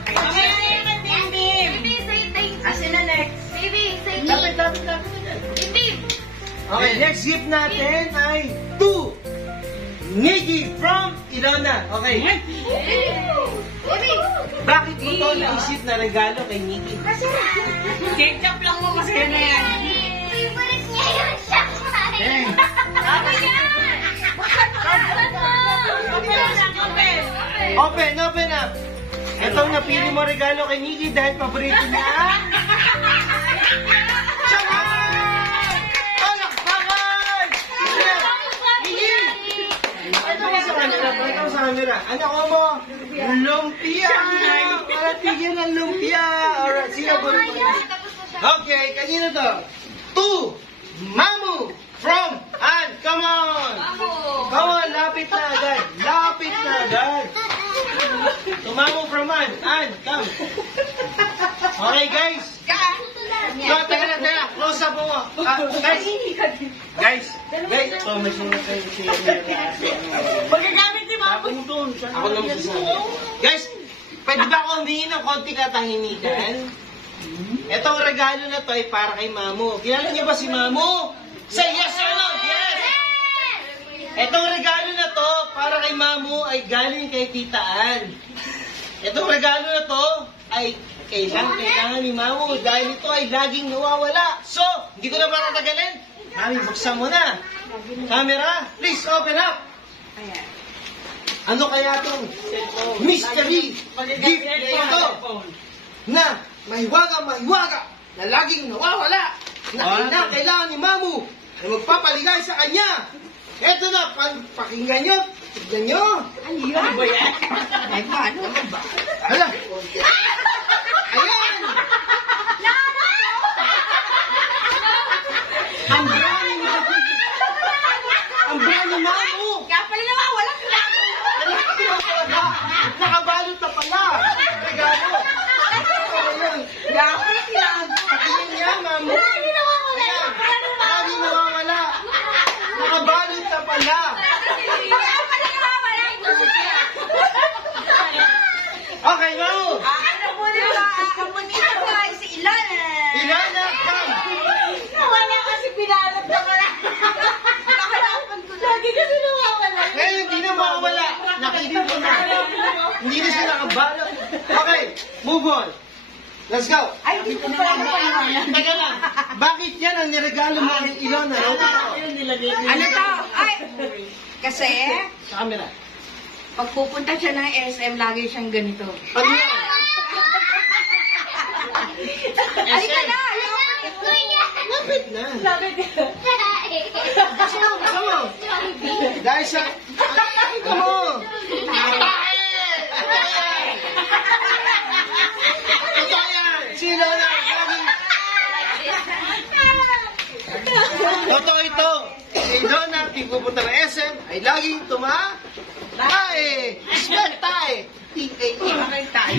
Asin na next? Baby, say Lapit. Okay, next gift natin ay to Nikki from Ilona. Okay. Bakit mo ito naisip na regalo kay Nikki? Ketchup lang mo kasi na yan. Favorite niya yun siya. Ano yan? Open up. Itong napili mo regalo kay Nikki dahil paborito niya. Charan! Palakpakan! Nikki! Ito sa camera. Anak ko mo, lumpia! Para tigyan ng lumpia! Alright, sino po rin po? Okay, kanino to? To Mamu from Ann. Come on! Come on, lapit na agad. Tumamu from Ann. Ann, come. Okay, guys. So, teka. Close up mo. Guys. So, may sunod kayo siya. Pagkagamit ni Mama. Ako lang susunod. Guys, pwede ba ako humingi ng konti katahimikan? Itong regalo na to ay para kay Mamu. Kilala niyo ba si Mamu? Say yes or no? Yes! Itong regalo na to para kay Mamu ay galing kay Tita Ann. Itong regalo na to ay kailangan ni Mamu dahil ito ay laging nawawala. So, hindi ko na patatagalin. Mami, buksan mo na. Camera, please open up. Ano kaya itong mystery gift na ito na mahiwaga na laging nawawala na kailangan ni Mamu ay magpapaligay sa kanya. Eto na, pakinggan nyo. Tignan nyo. Ano ba yan? Ay, paano ba? Hala. Ayan. Ang brand ni Mamu. Kaya pala nawawala. Nakabalot na pala. Regalo. Ayan. Dapat yan. Pakinggan niya, Mamu. Lagi nawawala. Ayan. Laging nawawala. Nakabalot na pala. Kaya pala nawawala. Okay, Mamu. Ano mo nila? Ang manito guys, si Ilan. Ilana, come. Nawala kasi pinalap na pala. Nakalapan ko. Lagi kasi nawawala. Ngayon, hindi na makawala. Nakibig ko na. Hindi na siya nakabalot. Okay, move on. Let's go. Ay, hindi ko pala nawawala. Teka lang. Bakit yan ang niregalo mo kay Ilona? Ano to? Ay, kasi Sa camera. pag pupunta siya ng SM, lagi siyang ganito. Pag yan. Ay, ka na! Lapit na. Sabi ko. Come on. Dahil sa... Come on. Ito yan. Si Ilona. Totoo ito. Si Ilona, pupunta ng SM, ay laging Tae! Spell tae! T-A-E. Tae.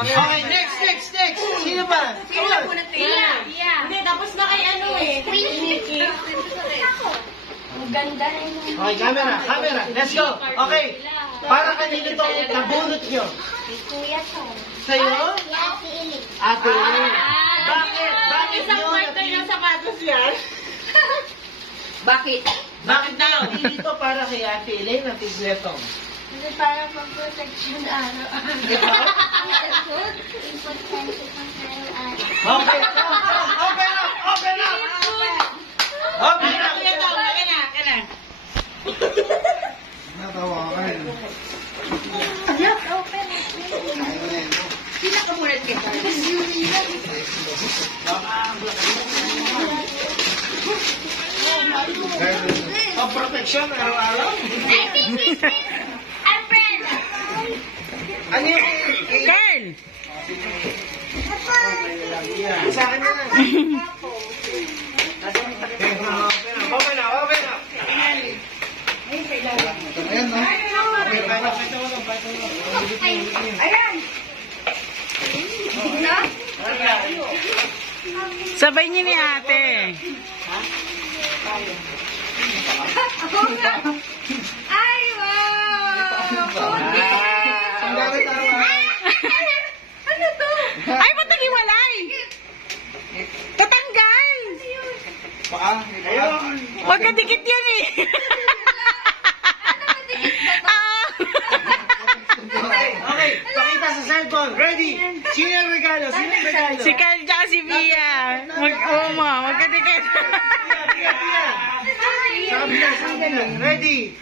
Okay, next. Sino ba? Sino na po natin? Hindi, tapos na kay ano eh. Ang ganda na yun. Okay, camera. Let's go. Okay. Para kanino ito nabunot nyo? Kay Kuya Tom. Sa'yo? Ate Ili. Ate. Bakit nyo ng sapatos yan. Bakit? Bakit na? Dito para kay Ate Elaine at Isletong. Kasi para pang-protection araw-araw. Importante pang araw-araw. Okay. Open up. Natawakan. Yes, open it. Sila ka muna kita. pang-protection araw-araw. I think this is a friend. Ano yung Girl! sa akin na lang? Open na. Ayan, no? Ayan. Sabay niyo ni ate. Ay, wow! Ang gamit araw-araw. Ano to? Ay, ba't naghiwalay? Tatanggal! Ayun. Magkadikit yan eh. Okay, pakita sa cellphone. Ready? Sino yung regalo? Si Kyle tsaka si Bia. Magkadikit. Sabi. Ready?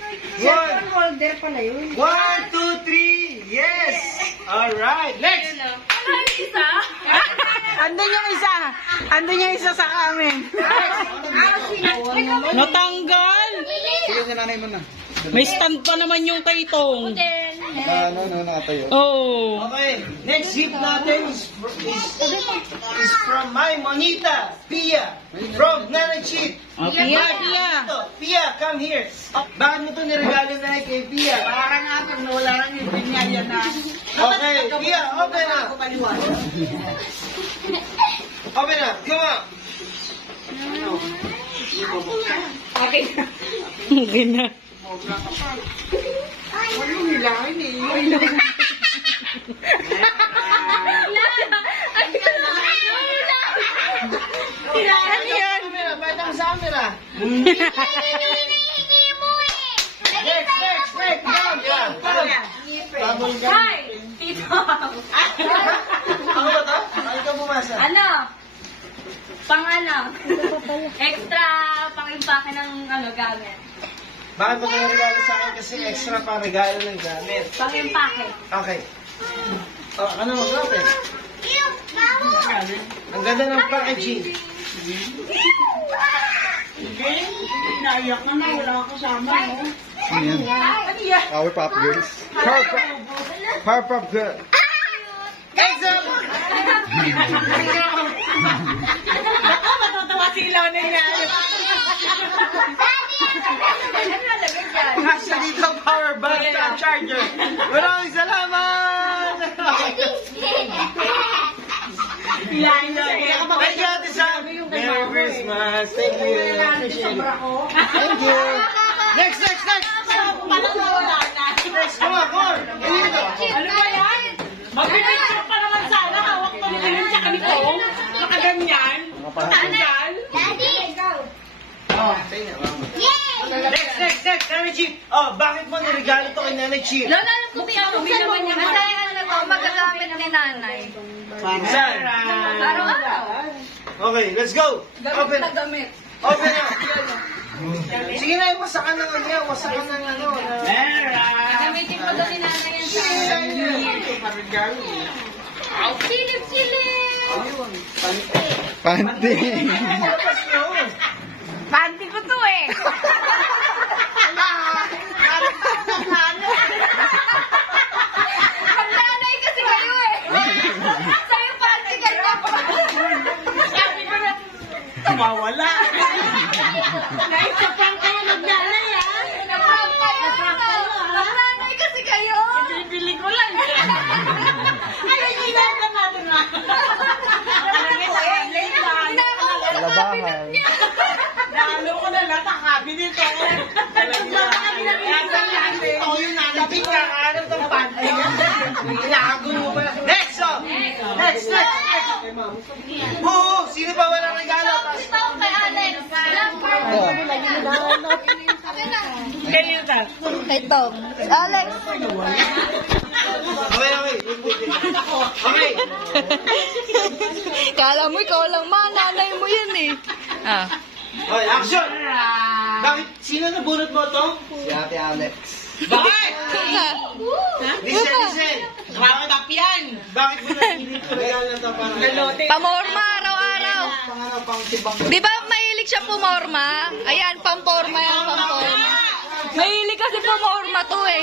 Holder pala yun. 1, 2, 3. Yes! Alright, next! Andun yung isa sa amin. Natanggal. Sige si nanay mo na. May stand pa naman yung kaitong. Nakatayo. Oh. Okay, next gift natin is from my monita, Pia, from Nana Chit. Pia. Pia, come here. Bakit mo ito niregalo na kay Pia? Para nga pag wala lang yung pinyaya na. Okay, Pia, open na. Open na, come on. Okay na. Walang hilahin eh. Ano yun? Pakita mo sa camera. Next. Tabol ka. Ako ba to? Ay ka bumasa. Ano? Extra pang-impake ng gamit. Bakit mo kaya regalo sa akin? Kasi extra pa regalo ng gamit. Pang-impake. Okay. Ano mag-open? Ang ganda ng packaging. Okay? Naiyak na na. Wala akong kasama. No? Powerpuff Girls. Powerpuff Girls. Exam! Matutuwa sila na yan. Nasa dito power bank at charger. Maraming salamat! Thank you, Ate Sam. Merry Christmas. Thank you. Thank you. Next. Next, come on. Ano ba yan? Mag-picture pa naman sana. Hawak ko nila yung tsaka nito. Nakaganyan. Tatanggal. Next, Nanay Chip. Oh, bakit mo niregalo to kay Nanay Chip? Magagamit ni nanay. Saan? Araw-araw. Okay, let's go. Open na. Gamit. Open na. Sige na, wasakan ng ano yan. Wasakan ng ano. Gamitin pa daw ni nanay yan sa silip-silip. Panty. Panty ko to eh. Ang nanay kasi kayo eh. Sa'yo party ka na pa. Sabi ko na, mawala. Naisapang kayo nagnanay ah. Naprank kayo. Ang nanay kasi kayo. Bibili ko lang. Ay, ginagawa natin ah. Labahan. Naano ko na natakabi nito. Oh, yun na. Naping kakaanap ng panty. Ilago mo ba? Next, Next. Oo, sino pa walang regalo? Ito kay Alex. Kanino ta? Ito. Alex. Okay. Kala mo ikaw lang nanay mo yan eh. Okay, action! Bakit? Sino nabunot mo to? Si Ate Alex. Bakit? Listen. Bakit yan? Bakit mo nakikinig ko regalo na to para? Pamorma araw-araw. Pangaraw pang tibang. Di ba mahilig siya pumorma. Ayan, pamporma yan, pamporma. Mahilig kasi pumorma to eh.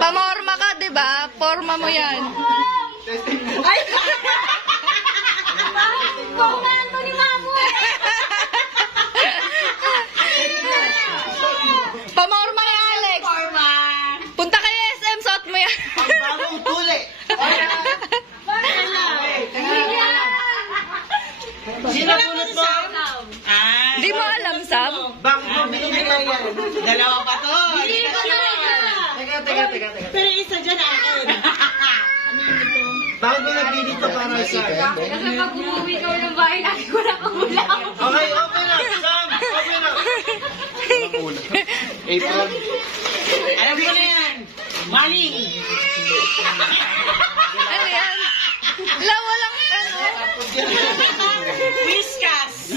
Pamorma ka, di ba? Porma mo yan. Ay! Kumahan mo ni Mamo. Pamorma kay Alex. Punta kay SM, suot mo yan. Ang bagong tuli. Sino punot mo? Di mo alam, Sam? Bakit mo binibigay yan? Dalawa pa to. Hindi ko na. Teka. Pero isa dyan akin. Bakit mo nabili ito para sa Kasi pag umuwi ka ng bahay, lagi ko na kumulaw. Okay, open up. Sam, open up. Apron. Alam ko na yan. Maling. Ano yan? Walang ano. Whiskas.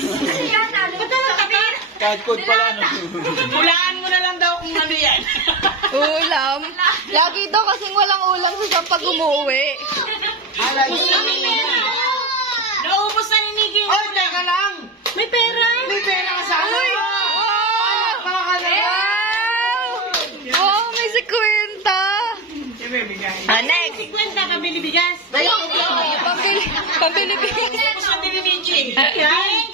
Kahit code pala, no? Hulaan mo na lang daw kung ano yan. Ulam. Lagi daw kasing walang ulam sa Sam pag umuwi. Naubos na ni Nikki. Oh, teka lang. May pera. May pera ka sa ano? Uy! Oh, may 50. Next. 50 ka binibigas. Pambili bigas. Ubus na ni Nikki.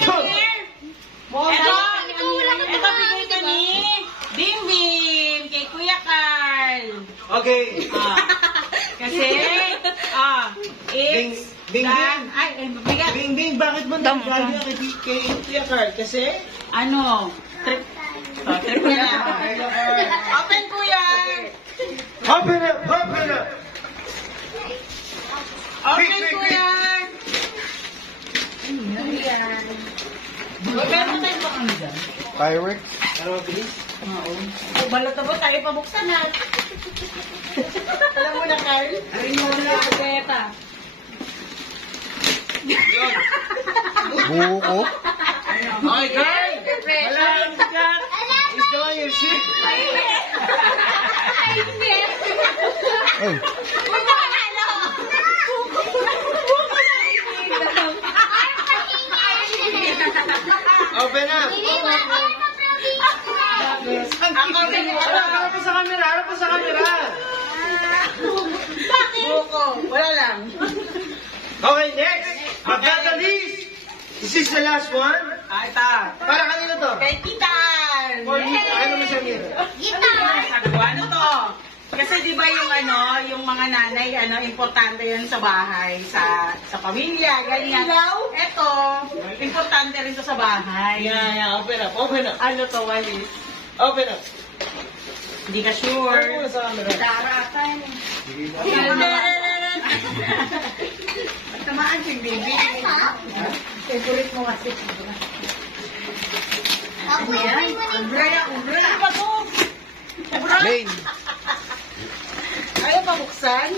Come here. Ito bigay ka ni Bimbim kay Kuya Carl. Okay. Kasi, it's Bing, bigat. Bing, bakit mo nagagawa kay Kuya Carl? Kasi? Ano? Trip mo na. Open, Kuya. Open up, open up. Open, Kuya. Meron tayo ba kami dyan? Fireworks. Ano mabilis? Balot na ba tayo pabuksan na? Alam mo na, Carl? Arin mo na ako, Beta. Buko. Okay, Carl. Wala kang bigat. Is doing your shit. Ay. Open up. Harap sa camera, harap sa camera. Buko. Wala lang. Okay, next. Magdadalis. This is the last one. Ito. Para kanino to? Kay Titan. For me. Ano mo siya nito? Ano to? Kasi di ba yung mga nanay, importante yun sa bahay, sa pamilya, ganyan. Ito, importante rin to sa bahay. Yeah, open up, open up. Ano to, Walis? Open up. Hindi ka sure. Ano mo sa camera? Daratan. Tamaan si baby. Favorite mo kasi. Ano yan? Umbrella. Ano ba to? Lane. Ayaw pa buksan?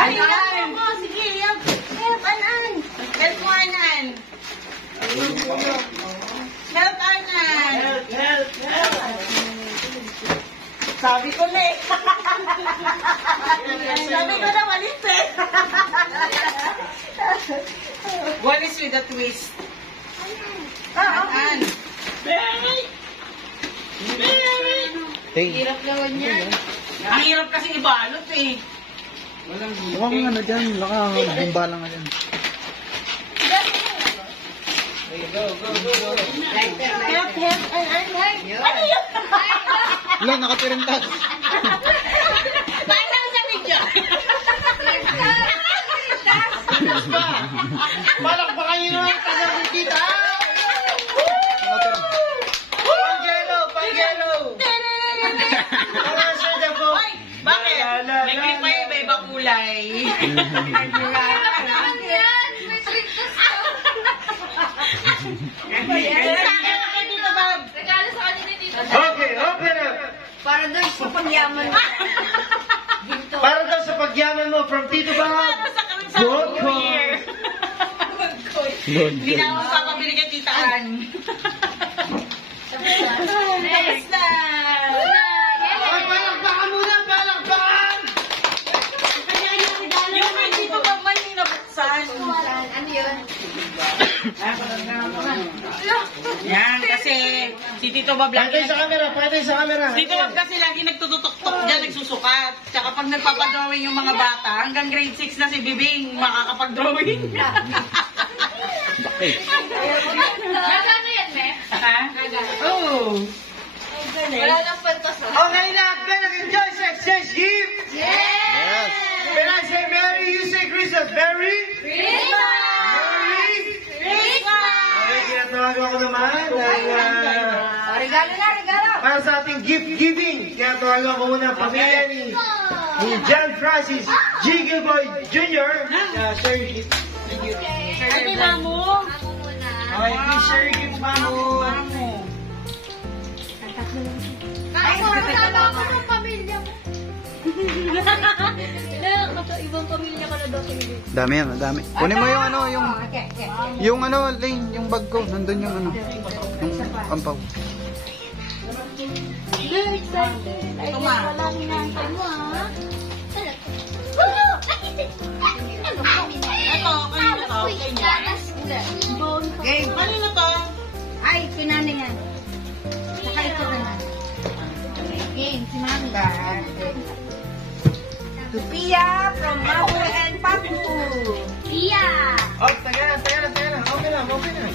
Ayan! Sige, help Anan! Help mo Anan! Help Anan! Help. Sabi ko na eh! Sabi ko na walis eh! Walis with a twist. Anan! Hey. Ang hirap kasi ibalot eh. Mukhang ano dyan. Bumba lang nga dyan. Help! Ano yun? Wala, nakatirintas. Paano sa video? Palakpakan nyo naman taga-kita. Pang-yellow. Para sa dako. Ay, bakit? May clip pa yun, may ibang kulay. Okay, open up. Para doon sa pagyaman. Para daw sa pagyaman mo from Tito Bahag. Good call. Hindi na ako papabili kay Tita Ann. Next na! Palakpakan muna, palakpakan! Yung kay Tito Bob Yan, kasi si Tito Bob lagi... Patay sa camera, patay sa camera. Tito Bob kasi lagi nagtututok-tok dyan, nagsusukat. Tsaka pag nagpapadrawing yung mga bata, hanggang grade 6 na si Bibing, makakapag-drawing. Gagano yan, me? Ha? Oo. Wala nang pantas. Okay na, can I enjoy exchange gift? Yes. When I say Merry, you say Christmas. Merry? Christmas! Merry? Christmas! Okay, kinatawagan ko naman Regalo na, regalo! para sa ating gift giving. Kaya tawagan ko muna ang pamilya ni John Francis G. Gilboy Jr. Share your gift. Thank you. Ate Mamo. Okay, please share your gift, Mamo. Ay, kasama ako ng pamilya mo. Ibang pamilya ka na daw. Dami yan, dami. Kunin mo yung ano, yung ano, Lane, yung bag ko. Nandun yung ano. Yung ampaw. Ito ma. Wala hinantay mo, ha? Ito, kanina to. Game. Kanina to. Ay, pinana yan. Saka ito na lang. Game, si Mami. Pia from Mamu and Papu. Pia! Oh, taga na. Okay na.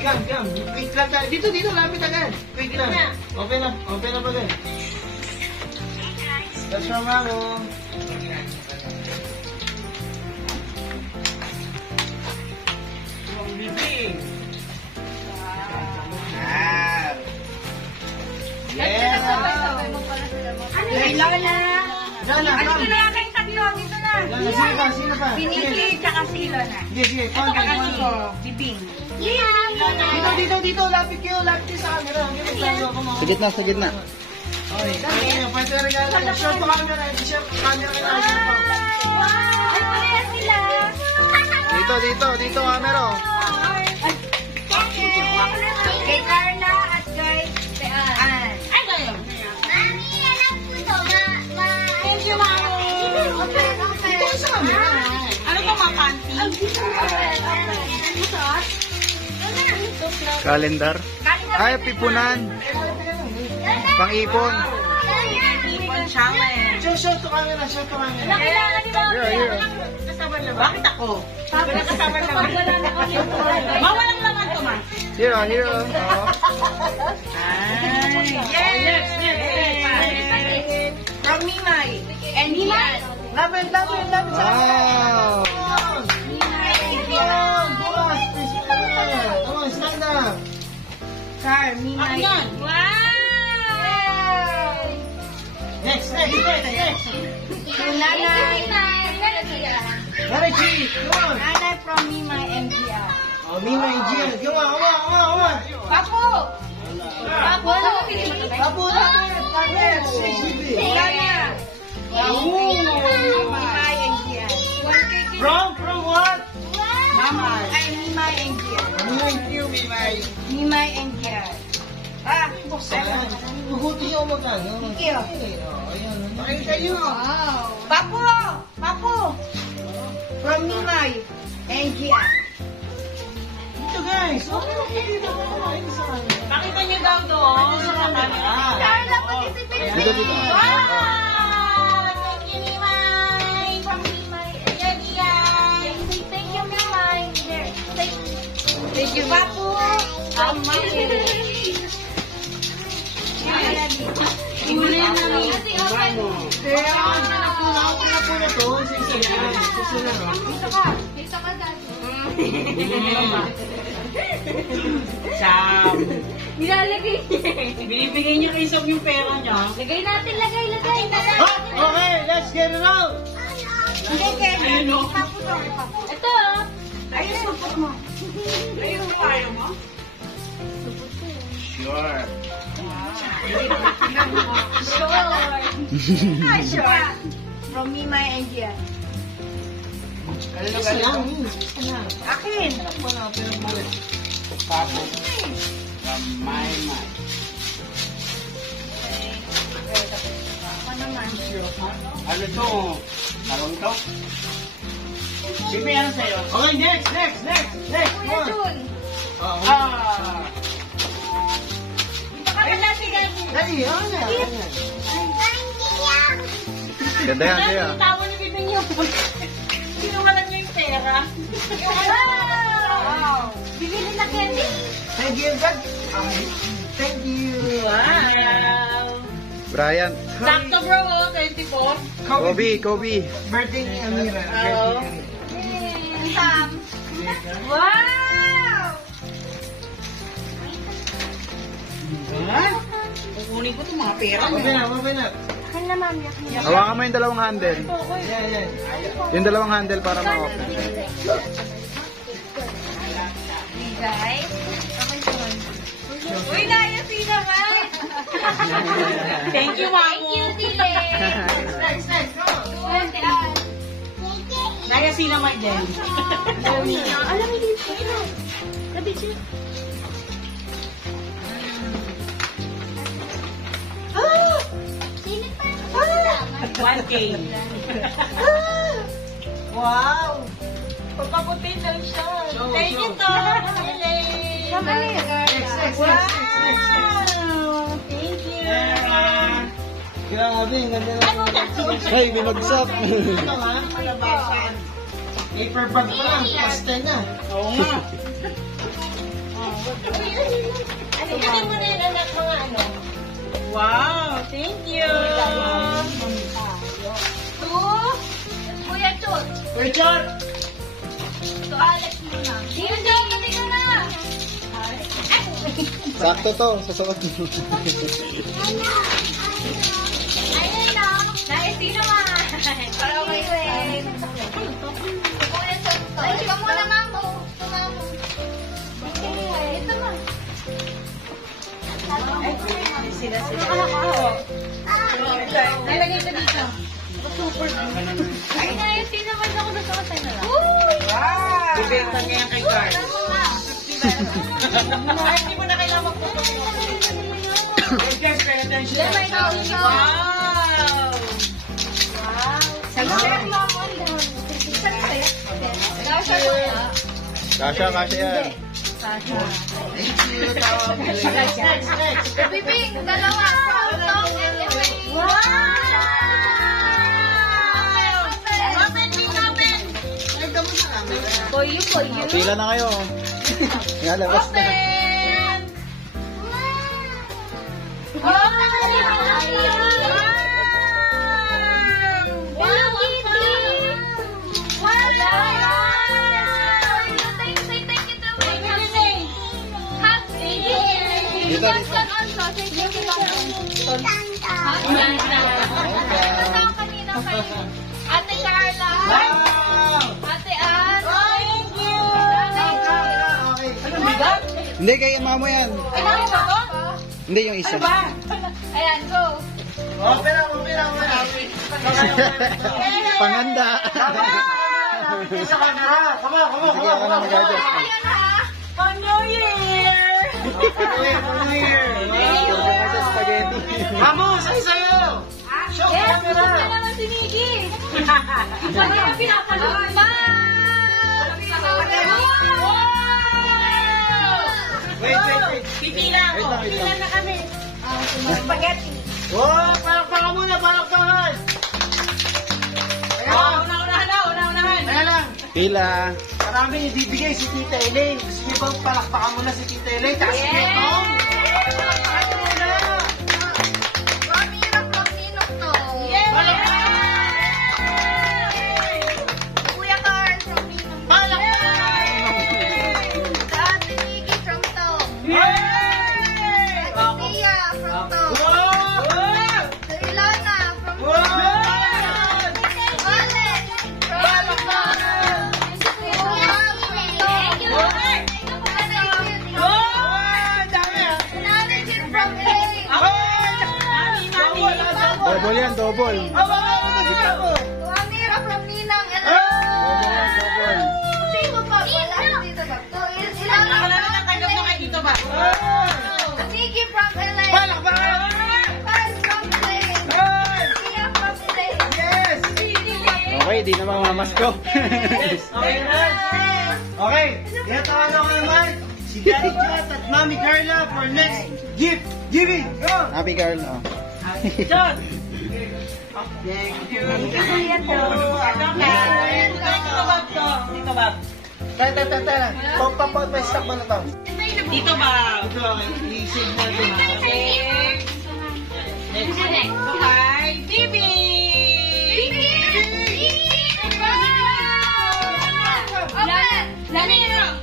Come. Wait lang tayo. Dito, lapit agad. Wait lang. Okay na pa din. That's from Mamo. From Bibing. Yes. Ay, Lola! Lola, Ay, come. dito na kayong tatlo. Dito na. Lola, sino pa? Piniki, tsaka si Lola. Sige. Ito kasi ko, Bibing. Dito, lapit kayo sa camera. Sa gitna, sa gitna. Okay, pwede rin nga. Short pa camera. Short camera na. Ay, pareha sila. Dito, camera. Kay Carla at kay Ann. Ay, kayo. Mami, alam ko to. Thank you, Mami. Ito sa camera. Ano to mga panty? Calendar. Ay, pipunan. Pang-ipon. Ipon challenge. Short to camera. Kailangan nila. Bakit ako? Wala kasama naman. Mawalang laman to, ma. Here. Next. From Mimay. And Mimay. Lapit sa Wow. bukas. Come on, stand up. Car, Mimay. Yan. Wow! Next. Nanay. Nanay G, come on. Nanay from Mimay MGR. Oh, Mima and Gian. Come on. Papo! Papo! Tapo. CCTV. Lana. Mimay MGR. From what? Mama. Ay, Mimay MGR. Mimay MGR. Ah, Huhuti yung magkano. thank you. Pakita nyo. Wow. Papo! From Mimay MGR. Ito guys. Okay. Pakita niyo daw doon sa camera. Carla, pati si Pepe. Dito. Wow! Thank you, Mimay. From Mimay MGR. Thank you, Mimay. Thank you, Papo. From Mimay. Huli namin. Kaya ako na po na to. Dito ka, Dad. Sam. Nilalagay. Binibigay niya kay Sob yung pera niya. Lagay natin, lagay. Okay, let's get it out. Ayun o. Ito, ayun, supot mo. Ayun, kaya mo? Sure. Sure. From Mimay MGR. Isa lang. Akin. Papo. Ako naman. Ano to? Talong to? Bibi, ano sa'yo? Okay, next. Kuya Jun. Pakapala si Gabi. Dali, ano na? Ganda yan, kuya. Tawa ni Bibing yun. Sinuwalan niya yung pera. Wow! Bibili na candy. Thank you, God. Thank you. Wow! Brian. Sakto bro, 24. Kobe. Birthday ni Amira. Oo. Sam. Wow! Kukunin ko itong mga pera. Mabay na. Akin na, mami. Hawakan mo yung dalawang handle. Yan. Yung dalawang handle para ma-open. Guys. Uy, naya sila nga. Thank you, Mamu. Next. Naya sila may din. Alam mo din sila. Sabi siya. 1K. Wow! Pagpaputin lang siya. Show, Thank you, show. Tom. Next. Wow! Thank you. Grabe, ganda na. Ay, binagsak. Ito ha, malabasan. Paper bag pa lang, pastel na. Oo nga. Ano mo na yun, anak, mga ano? Wow, thank you. Kuya Chot. Richard! To Alex muna. Dito, pati ka na. Sakto to, sa suot mo. Ayun na. Nais sino nga. Para okay rin. Kuya Chot. Ay, ikaw muna, mamo. Ito, mamo. Ito, mamo. Sila. Nalagay ko dito. Super. Ay, nais sino man ako gusto ko sa'yo na lang. Ibenta niya yan kay Carl. Ay, hindi mo na kailangan magpupunta. Yan, may nauwi ko. Wow! Salamat, mamo. Kasha yan. Next. Bibing, dalawa. Wow! For you. Pila na kayo. Ngalabas na. Ate Carla. Ate Ann. Thank you. Hindi, kay mamo yan. Kailangan ba ko? Hindi, yung isa. Ayan, go. Pera. Panganda. Isa ka na. Come on. Sige ako na mag-adjust. Ayan ha. On New Year! Sa spaghetti. Mamo, sa'yo! Show camera! Gusto naman si Nikki. Pag yung pinapanood ba? Wait. Pipila ako. Wait lang. Na kami. Spaghetti. Oh, palakpakan muna, palakpakan! Una-unahan. Ayan lang. Pila. Maraming ibibigay si Tita Elaine. Gusto niyo bang palakpakan muna si Tita Elaine? Tapos si Netong? Palakpakan muna! Ramira from Ninong to. Kuya Carl from Ninong to. Palakpakan! Ate Nikki from to. Ate Tia from to. Ate Ilona from to. Alex from to. Double yan, double. Ramira from Ninang. Double. Sino pa? Wala dito ba? Ilona ba? Nikki from LA. Palakpakan! Carl from LA. Tia from LA. Yes! Okay, hindi na mamamas ko. Yes, okay na. Okay, kaya tawagan ko naman si Daddy Chat at Mami Carla for next gift giving. Go! Happy girl, oh. Chat! Thank you. Dito ba? Tara. Pag-stop mo na to. Dito ba? Ito, i-save mo ito. Okay, Bibi!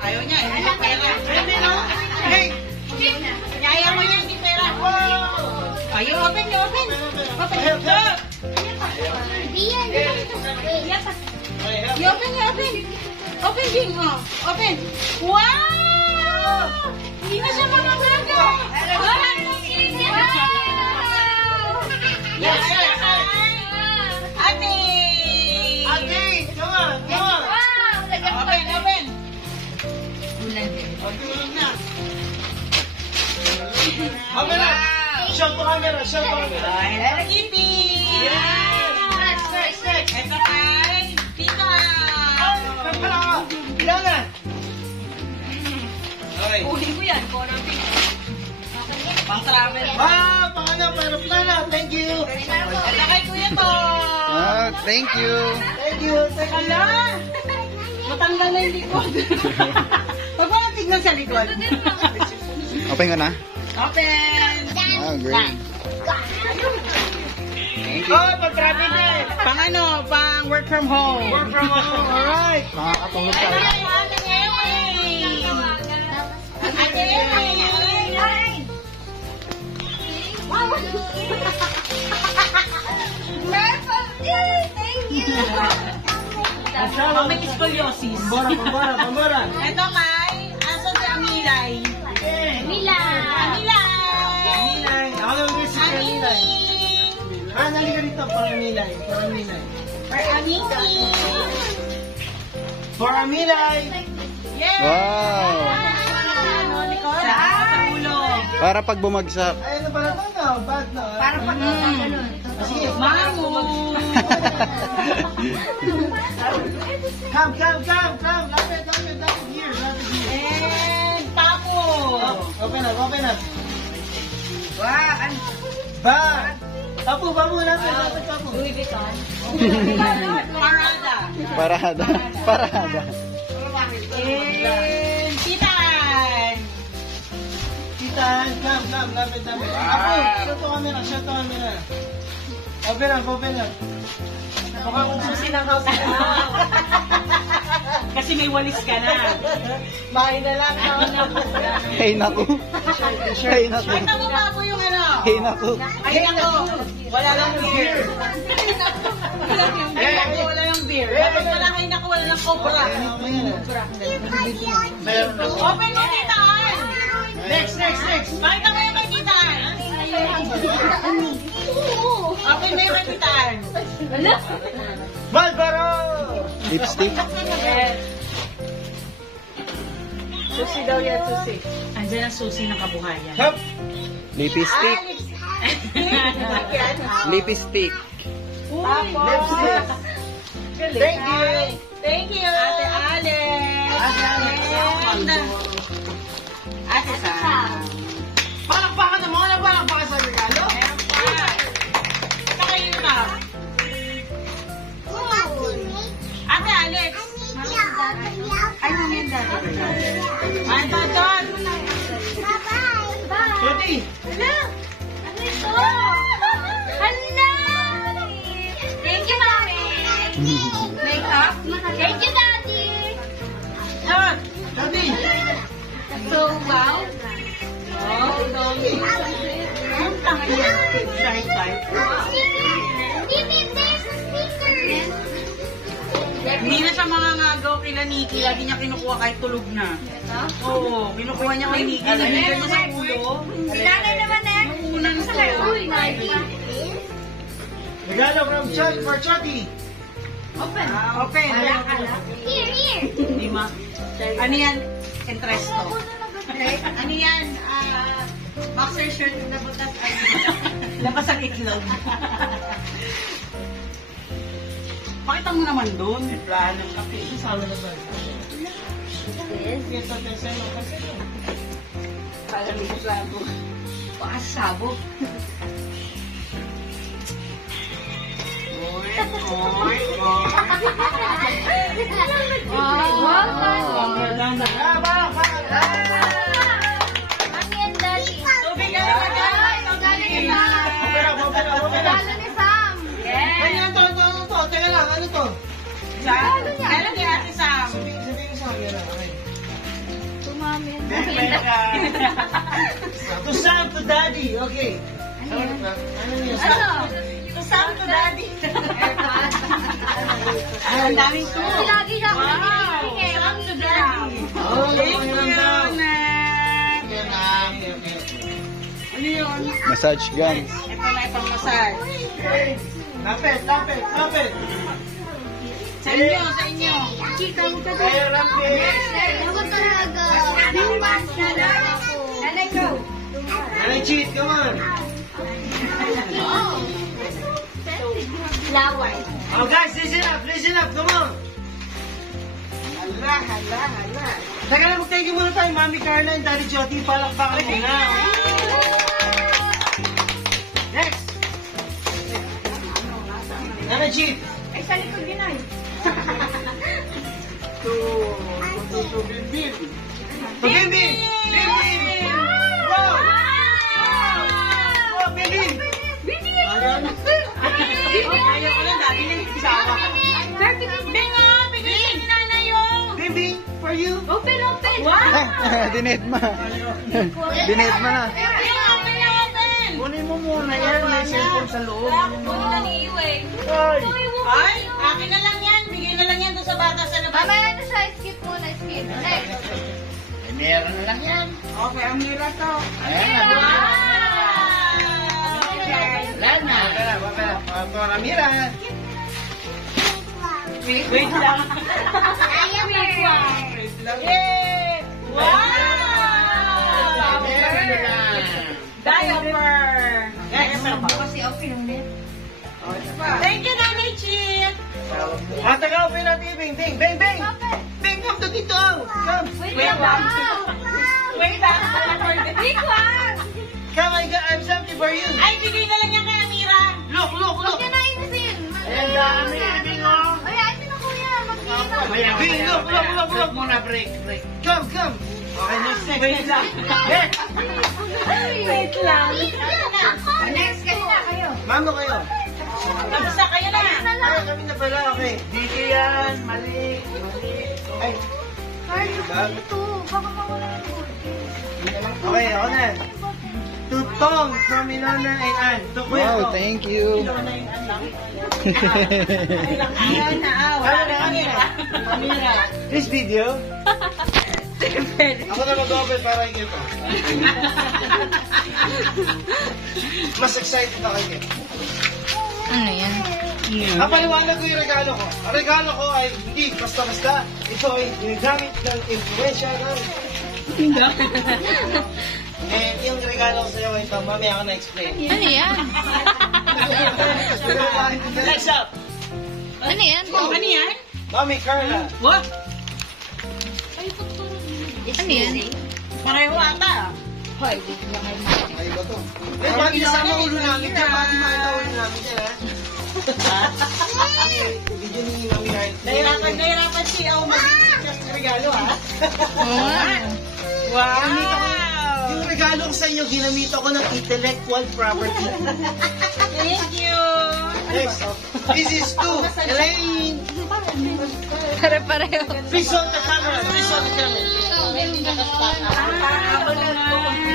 Ayaw niya, hindi pera. Hey! Kaya mo yan, hindi pera. Ayaw, open. Open, Jing, oh. Open. Wow! Hindi na siya makagaga. Yes, Ate! Come on! Open. Open na! Show to camera! Hello Kitty! Next! Ito kay Tita! Ilan na? Okay. Uling ko yan, color pink. Pang travel. Para plana. Thank you. Ito kay Kuya to. Ah, thank you. Hala! Matanggal na yung likod. Huwag mo lang tignan sa likod. Open ka na? Open! Ah, great. Pag-traffic na eh. Pang ano? Pang work from home. Alright. Makakatulog tayo. Thank you. May scoliosis. Pambora. Ito kay, aso si Amilay. Mila. Milay. Ako lang gusto si Milay. Nalika dito para Milay. For Milay. Yay! Wow! Sa ulo. Para pag bumagsak. Ay, ano pala ito? Bad na. Para pag ganun. Sige. Mamu! Come. Lapit here. And Papo! Open up. Wow! Ba! Papu, lapit, Papu. Louis Vuitton? Parada. Parada. And Titan! Titan, come, lapit. Papu, shut to camera. Open up. Mukhang susi ng house na. Kasi may walis ka na. Bahay na lang. Hey, naku. Ay, tamo pa po yung ano. Hey, naku. Ay, ako. Wala lang beer. Wala yung beer. Dapat pala kayo naku, wala lang cobra. Open mo, Titan! Next. Pakita mo yung kay Titan. Open mo yung kay Titan. Malboro! Lipstick. Susi daw yan, Susi. Andiyan ang Susi ng kabuhayan. Hup! Lipstick. Lipstick. Lipstick. Thank you. Ate Alex. Ate Sam. Palakpakan na mga palakpakan sa regalo. Meron pa. Ito kayo na. Ate Alex. Ay, mamenda. Ay, Don. Tuti! Thank you, Mommy. Makeup. Thank you, Daddy. Tuti! So, wow. Hindi na siya mangangagaw kila Nikki. Lagi niya kinukuha kahit tulog na. Oo, kinukuha niya kay Nikki. Nabigyan niya sa ulo. Nanay naman eh. Unan ko. Uy, Nikki. Regalo from Choti for Choti. Open. Here. Di ma. Ano yan? Entresto. Ano yan? Boxer shirt na butas. Labas ang itlog. Pakita mo naman doon. Plano ng kape. Isama na ba? Yes. Kala may sabog. Baka sabog. Tubig ka na ni Sam. Ano to? Teka lang, ano to? Kala ni Ate Sam. Sabihin sa akin na, okay. To Sam, to Daddy, okay. Ano niya? To Sam to Daddy. Ang daming to. Lagi siya ako Wow. Sam to Daddy. Oh, Thank you, Nek. Ano yun? Massage gun. Ito na itong massage. Lapit. Sa inyo. Chika mo ka Kaya rapid. Ako talaga. Nanay ko. Nanay cheat, come on. Flower. Oh guys, listen up, come on. Hala. Teka lang, magtagin muna tayo, Mami Carla and Daddy Jody, palakpakan muna. Next. Nanay cheat. Ay, sa likod din ay. To Bimbim. Wow. Oh, Bimbim. Ayan. Ayaw ko lang dahil yung isawa. Bigay ni nanay yung. Bimbim, for you. Open. Dinate mo. Dinate mo na. Open. Kunin mo muna yan, may cellphone sa loob. Ay, akin na lang yan. Bigay na lang yan doon sa bata sa labas. Mamaya na siya. Skip muna. Next. Meron na lang yan. Okay, ang mira to. Ayan na. Wala na. Ramira. Wait lang. Yay! Wow! Meron na lang. Diaper. Kasi okay yung net. Thank you, Nanay Chit. Matagaw natin, Bing. Bing, come to dito. Come. Wait lang. Come, I have something for you. Ay, bigay na lang yan kay Amira. Look. Huwag niya na inisin. Ayan, dami. Bing, oh. Ay, asin na kuya. Mag-iingat. Bing, look. Muna, break. Come. Okay, next. Wait lang. Wait lang. Next, kayo na kayo. Mamo kayo. Tapos na kayo na. Ay, kami na pala, okay. Dito yan, mali. Ay, Carl, ito. Baka mawala yung gold. okay, ako na. Tutong from Ilona and Ann. Wow, thank you. Ayan na. Amira. This video. Ako na mag-open para kayo pa. Mas excited ako kayo. Ano yan? Ang paliwanag ko yung regalo ko. Ang regalo ko ay hindi basta-basta. Ito ay ginagamit ng influensya ng... And yung regalo ko sa'yo ay ito. Mamaya ako na-explain. Ano yan? Next up. Ano yan? Ano yan? Mami Carla. What? Ano yan? Pareho ata. Ay ba to? Eh, bakit kasama ulo namin dyan? Bakit makita ulo namin dyan, ha? Video ni Mami Carla. Nahirapan siya ako mag-isip ng regalo, ha? Wow. Wow! Yung regalo ko sa inyo, ginamit ako ng intellectual property. Thank you! Next, this is to Elaine. Pare-pareho. Please hold the camera.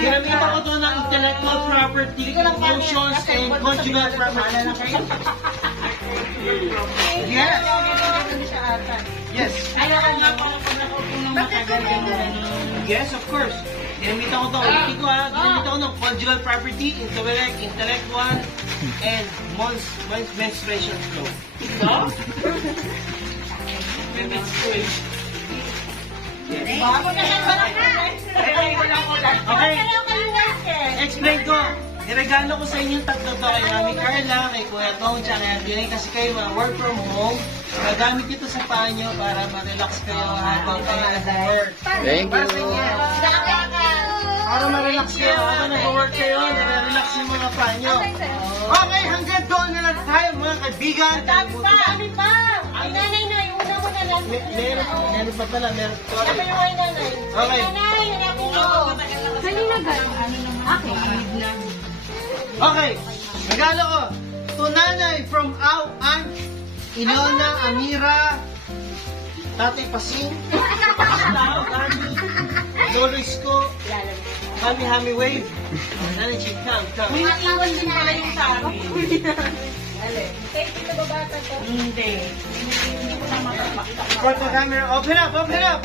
Ginamit ako to ng intellectual property, emotions, and conjugal property. Yes. Yes. Yes, of course. Ginamit ako to. Ulitin ko, ha. Ginamit ako ng conjugal property, intellectual, and menstruation flow. No? Menstruation. Okay. Explain ko. Niregalo ko sa inyo yung tatlo to kay Mami Carla, kay Kuya Tong, tsaka kay Angelina kasi kayo work from home. Gagamit ito sa panyo para ma-relax kayo habang kayo nag-work. Thank you. Para ma-relax kayo habang nag-work kayo, nare-relax yung mga panyo. Okay, hanggang doon na lang tayo mga kaibigan. Dami pa! Ay, nanay na, yung una mo na lang. Meron pa pala, meron pa pala. Sabi yung ay nanay. Okay. Nanay, hanapin mo. Kanina gano'n. Okay. Okay, regalo ko. To nanay from Au, Aunt, Ilona, Amira, Tatay Pasing, Dani, Loris ko, Hami Wave, Nanay Chick, come. May naiwan din pala yung sa amin. Thank you na babata ko. Hindi. Hindi ko na makapakita. Front the camera, open up!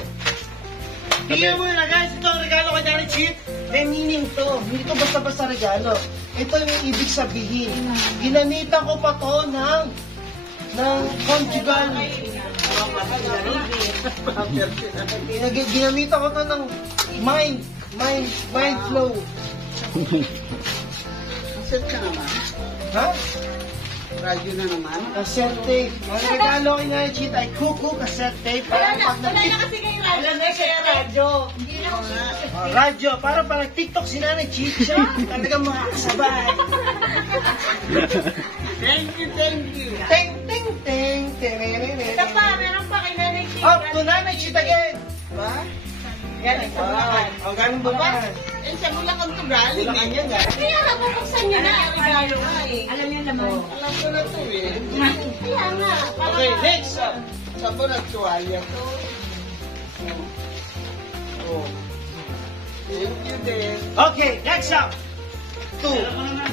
Tingnan mo na guys, ito ang regalo kay Nanay Chick. May meaning to. Hindi to basta-basta regalo. Ito yung ibig sabihin. Ginamitan ko pa to ng conjugal. Ginamitan ko to ng mind flow. Set ka naman. Ha? Radyo na naman. Cassette tape. Ang regalo kay Nanay Chick ay kuku cassette tape. Wala na kasi kayo radyo. Wala na siya radyo. Hindi na ako Radyo, para parang TikTok si Nanay Chick siya. Talagang makakasabay. Thank you. Ting. Ito pa, meron pa kay nanay Chick. Up to Nanay Chick again. Ba? Yan, sa Bulacan. O, ganun ba ba? Eh, sa Bulacan to galing. Bulacan yan, guys. Kaya nga, bubuksan nyo na. Regalo nga eh. Alam niyo naman. Alam ko na to eh. Kaya nga. Okay, next up. Saan mo nagtuwalya to? Oh. Thank you din. Okay, next up.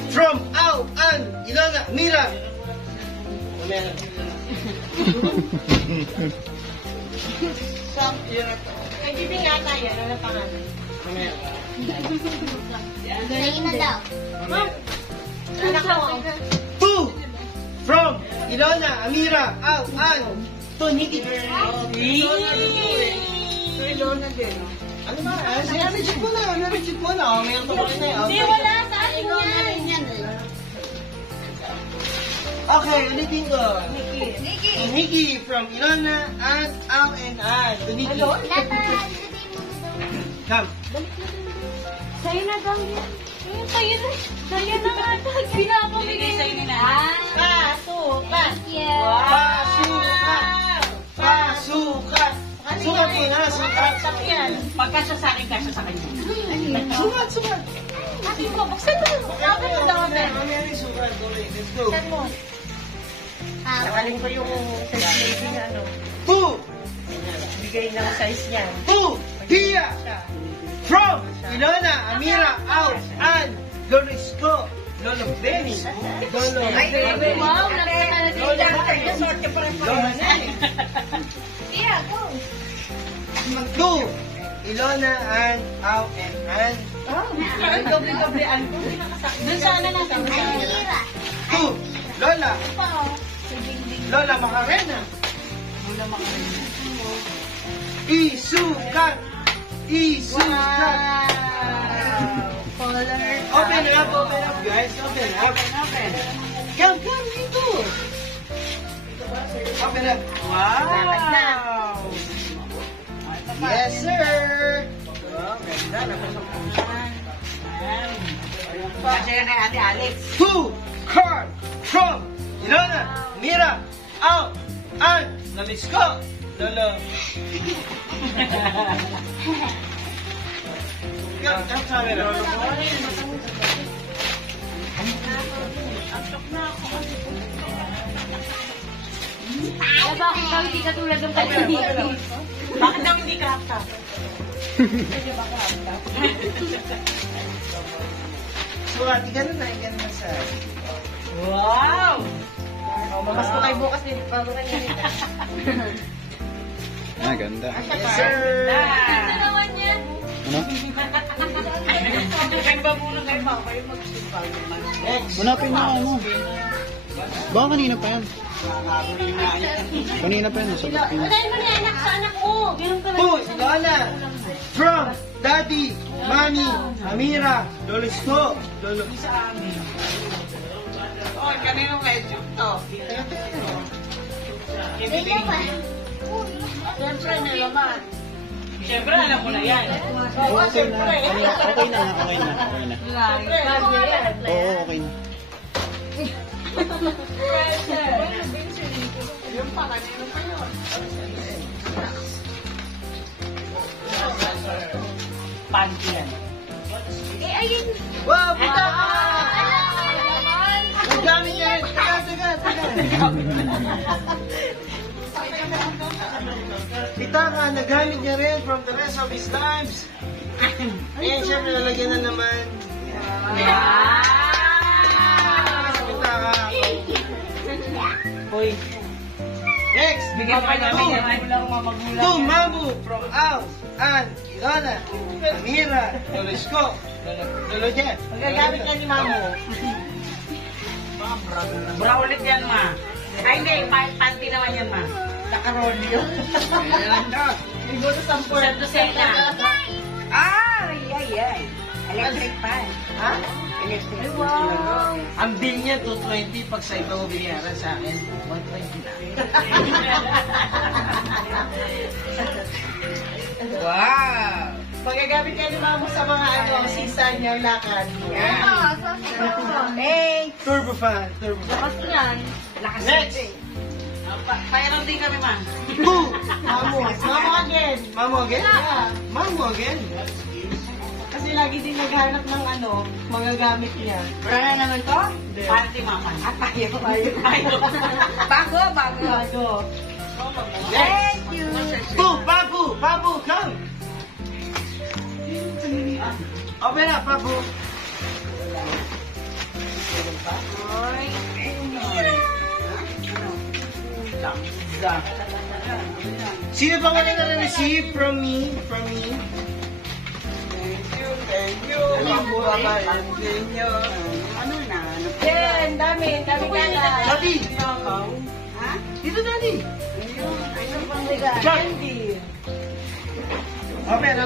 From Au, An, Ilona, Mira. Saan yun na to? Kay Bibi yata yan. Ano pangalan? Sa'yo na daw. Anak ko. Two. From Ilona, Amira, Au, An, to Nikki. Ilona din. Ano ba? Si Nanay Chick mo na. Nanay Chick mo na. Mayroon pa rin na. Hindi, wala sa akin yan. Okay, ulitin ko. Nikki from Ilona, An, Au, and An. To Nikki. Come. Sa'yo na daw yan. Sa'yo na. Sa'yo na nga. Pinapamigay sa'yo ni nanay. Pasukat. Pasukat. Sukat mo na, sukat. Pagkasya sa akin, kasya sa kanya. Sukat. Kasi mo, buksan mo. Bakit mo daw ako? Mamaya sukat. Let's go. Buksan mo. Nakaling ko yung size baby na ano. Two. Bigay ng size niya. Two. Here. From Ilona, Amira, Au, An, Lorisco, Lolo Benny, Lolo Wow, sorte pa rin pa. Yeah, go. Two. Ilona, An, Au, and An. Doble-doblean ko. Doon sana natin. Two. Lola. Lola Macarena. Isukat. Open up guys. Open up. Come dito. Open up. Wow. Yes, sir. Kasi yan kay Ate Alex. Two card from Ilona, Mira, Au, An, Lorisco, Lolo. Come camera. Bakit daw hindi ka tulad ng kanya? Bakit daw hindi crop top? Sukat, ganun na sa... Wow! Mamas ko kayo bukas din. Bago na yan. Ganda. Yes, sir. Ito naman yan. Ano? Kayo ba muna kayo ba? Kayo mag-simpal naman. Next. Hanapin mo ano. Baka kanina pa yan. Kanina pa yan. Nasa ba't yun? Unahin mo na yan, anak sa anak ko. Ganun ka lang. Two, Ilona. From Daddy, Mami, Amira, Lorisco, Lolo. Sa amin. Oh, kanino medyo? Oh. Siyempre, may laman. Siyempre, alam ko na yan. Okay na. Okay na. Oo, okay na. Yung pa, kanino pa yun? Panty yan. Ayun. Wow, puta ka! Nagamit niya rin. Taga. Kita ka, nagamit niya rin from the rest of his times. Ayan, syempre, lalagyan na naman. Kita ka. Hoy, Next, bigyan pa namin yan. Ay, wala akong magulang. to Mamu from Alf and Ilona, Amira, Lolisco, Lolo Jen. Magagamit yan ni Mamo. Bra ulit yan, ma. Ay, hindi. Panty naman yan, ma. Nakarolyo. Ibo na sampur. Sa dosena. Ay. Electric fan. Ha? Electric. Wow. Ang bill niya, 220. Pag sa iba binayaran sa akin, 120 lang. Wow. Pagagamit niya ni Mamo sa mga season niya, lakad. Thanks. Turbo fan. Lakas yan. Lakas Next. Payaran din kami, ma. Boo! Mamo again. Mamo again? Yeah. Mamo again. Kasi lagi din naghanap ng mga gamit niya. Bra na naman to? Panty, mama. Tayo. Bago. Thank you. Boo! Babu, come! Open up, Babu. Sino pa wala na-receive from me? Thank you. Babu, thank you. Yan, dami kala. Daddy! Ha? Dito, Daddy. Candy. Open.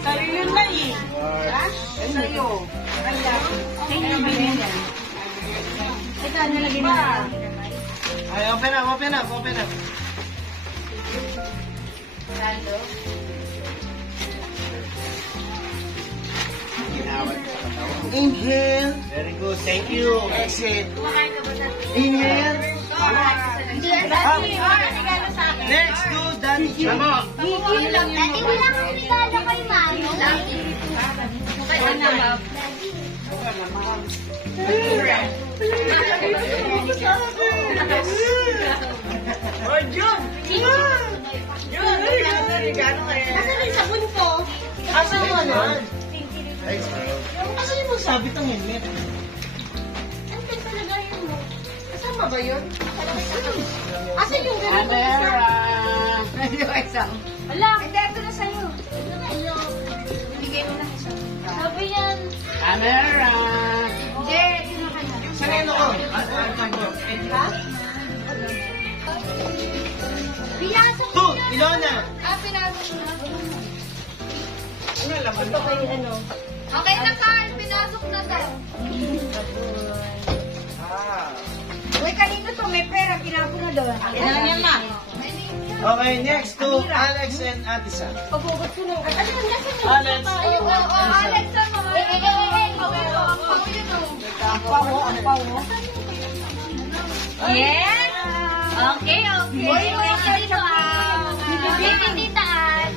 Sarili na eh. Sa'yo. Ito, nalagyan na. Ay, open up. Inhale. Very good. Thank you. Exhale. Inhale. Next to Daddy. Come on. Dati wala kang regalo kay Mami. Oh, Jun! Jun! Regalo kaya. Nasaan yung sabon ko? Asan yung Asan yung sabit ng helmet? Ang pinalagayin mo. Kasama ba yun? Asan yung gano'n? Wala. Hindi, ito na sa'yo. Bigay mo na siya. Sabi yan. Camera. Hindi, ito na kanya. Sareno ko. Ha? Pinasok To, Ilona. pinasok na. Ano laman? Ito kay Okay na, Carl. Pinasok na to. Uy, kanino to? May pera. Kinako na doon. Kailangan yan, ma. Okay, next to Alex and Atisa. Pagbugot ko nung... Ano yung nasa nyo? Alex. Ayun, Alex ang mga... Ang pawo. Yes! Okay. Uy, dito ah. Hindi taas.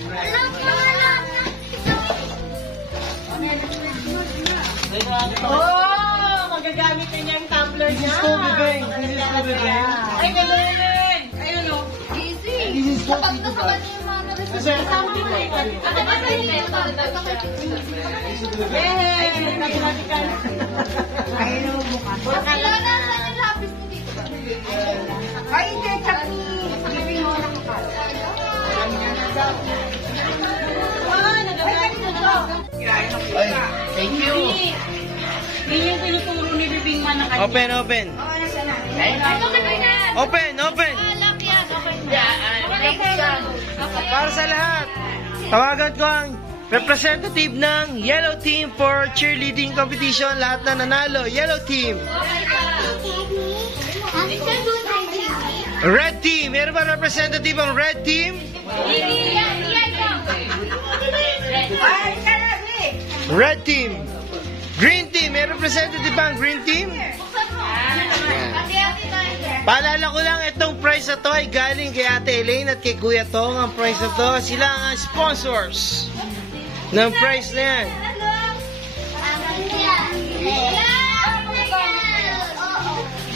Oh, magagamit niya yung tumbler niya. This is Kobe Bang. Ay, gano'n. Ayun o. Easy. This is Kapag nasabat niyo yung mga kasama mo eh. Ano ba sa inyo ito? Yay! Ayun mo bukas. Wala na yung lapis mo dito. Ay, hindi. Sabi ni Mona ko pa. Ay, thank you. Yun yung tinuturo ni Bibing Man na kanya. Open. Open. Open. Lock yan. Okay. Para sa lahat, tawagan ko ang representative ng Yellow Team for cheerleading competition. Lahat na nanalo, Yellow Team. Red Team, meron ba representative ang Red Team? Red Team. Green Team, may representative ba ang Green Team? Paalala ko lang, itong prize na to ay galing kay Ate Elaine at kay Kuya Tong. Ang prize na to, sila ang sponsors ng prize na yan.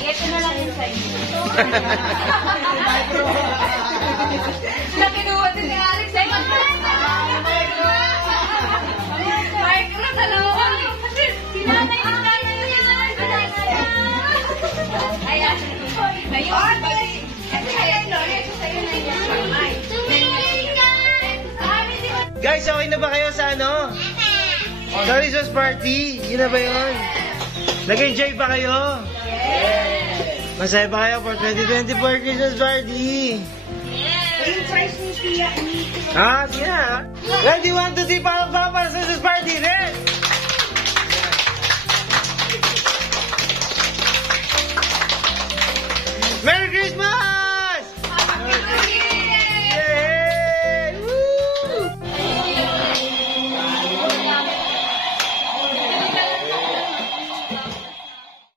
Ito na lang yun sa inyo. Nakinuha din ni Alex. Micro, dalawa. Sinanay na tayo. Ayan. Guys, okay na ba kayo sa ano? Sa Christmas party? Yun na ba yun? Nag-enjoy ba kayo? Masaya ba kayo for 2024 Christmas party? Ah, sige na. Ready, 1, 2, 3, para sa Christmas party. Red! Merry Christmas!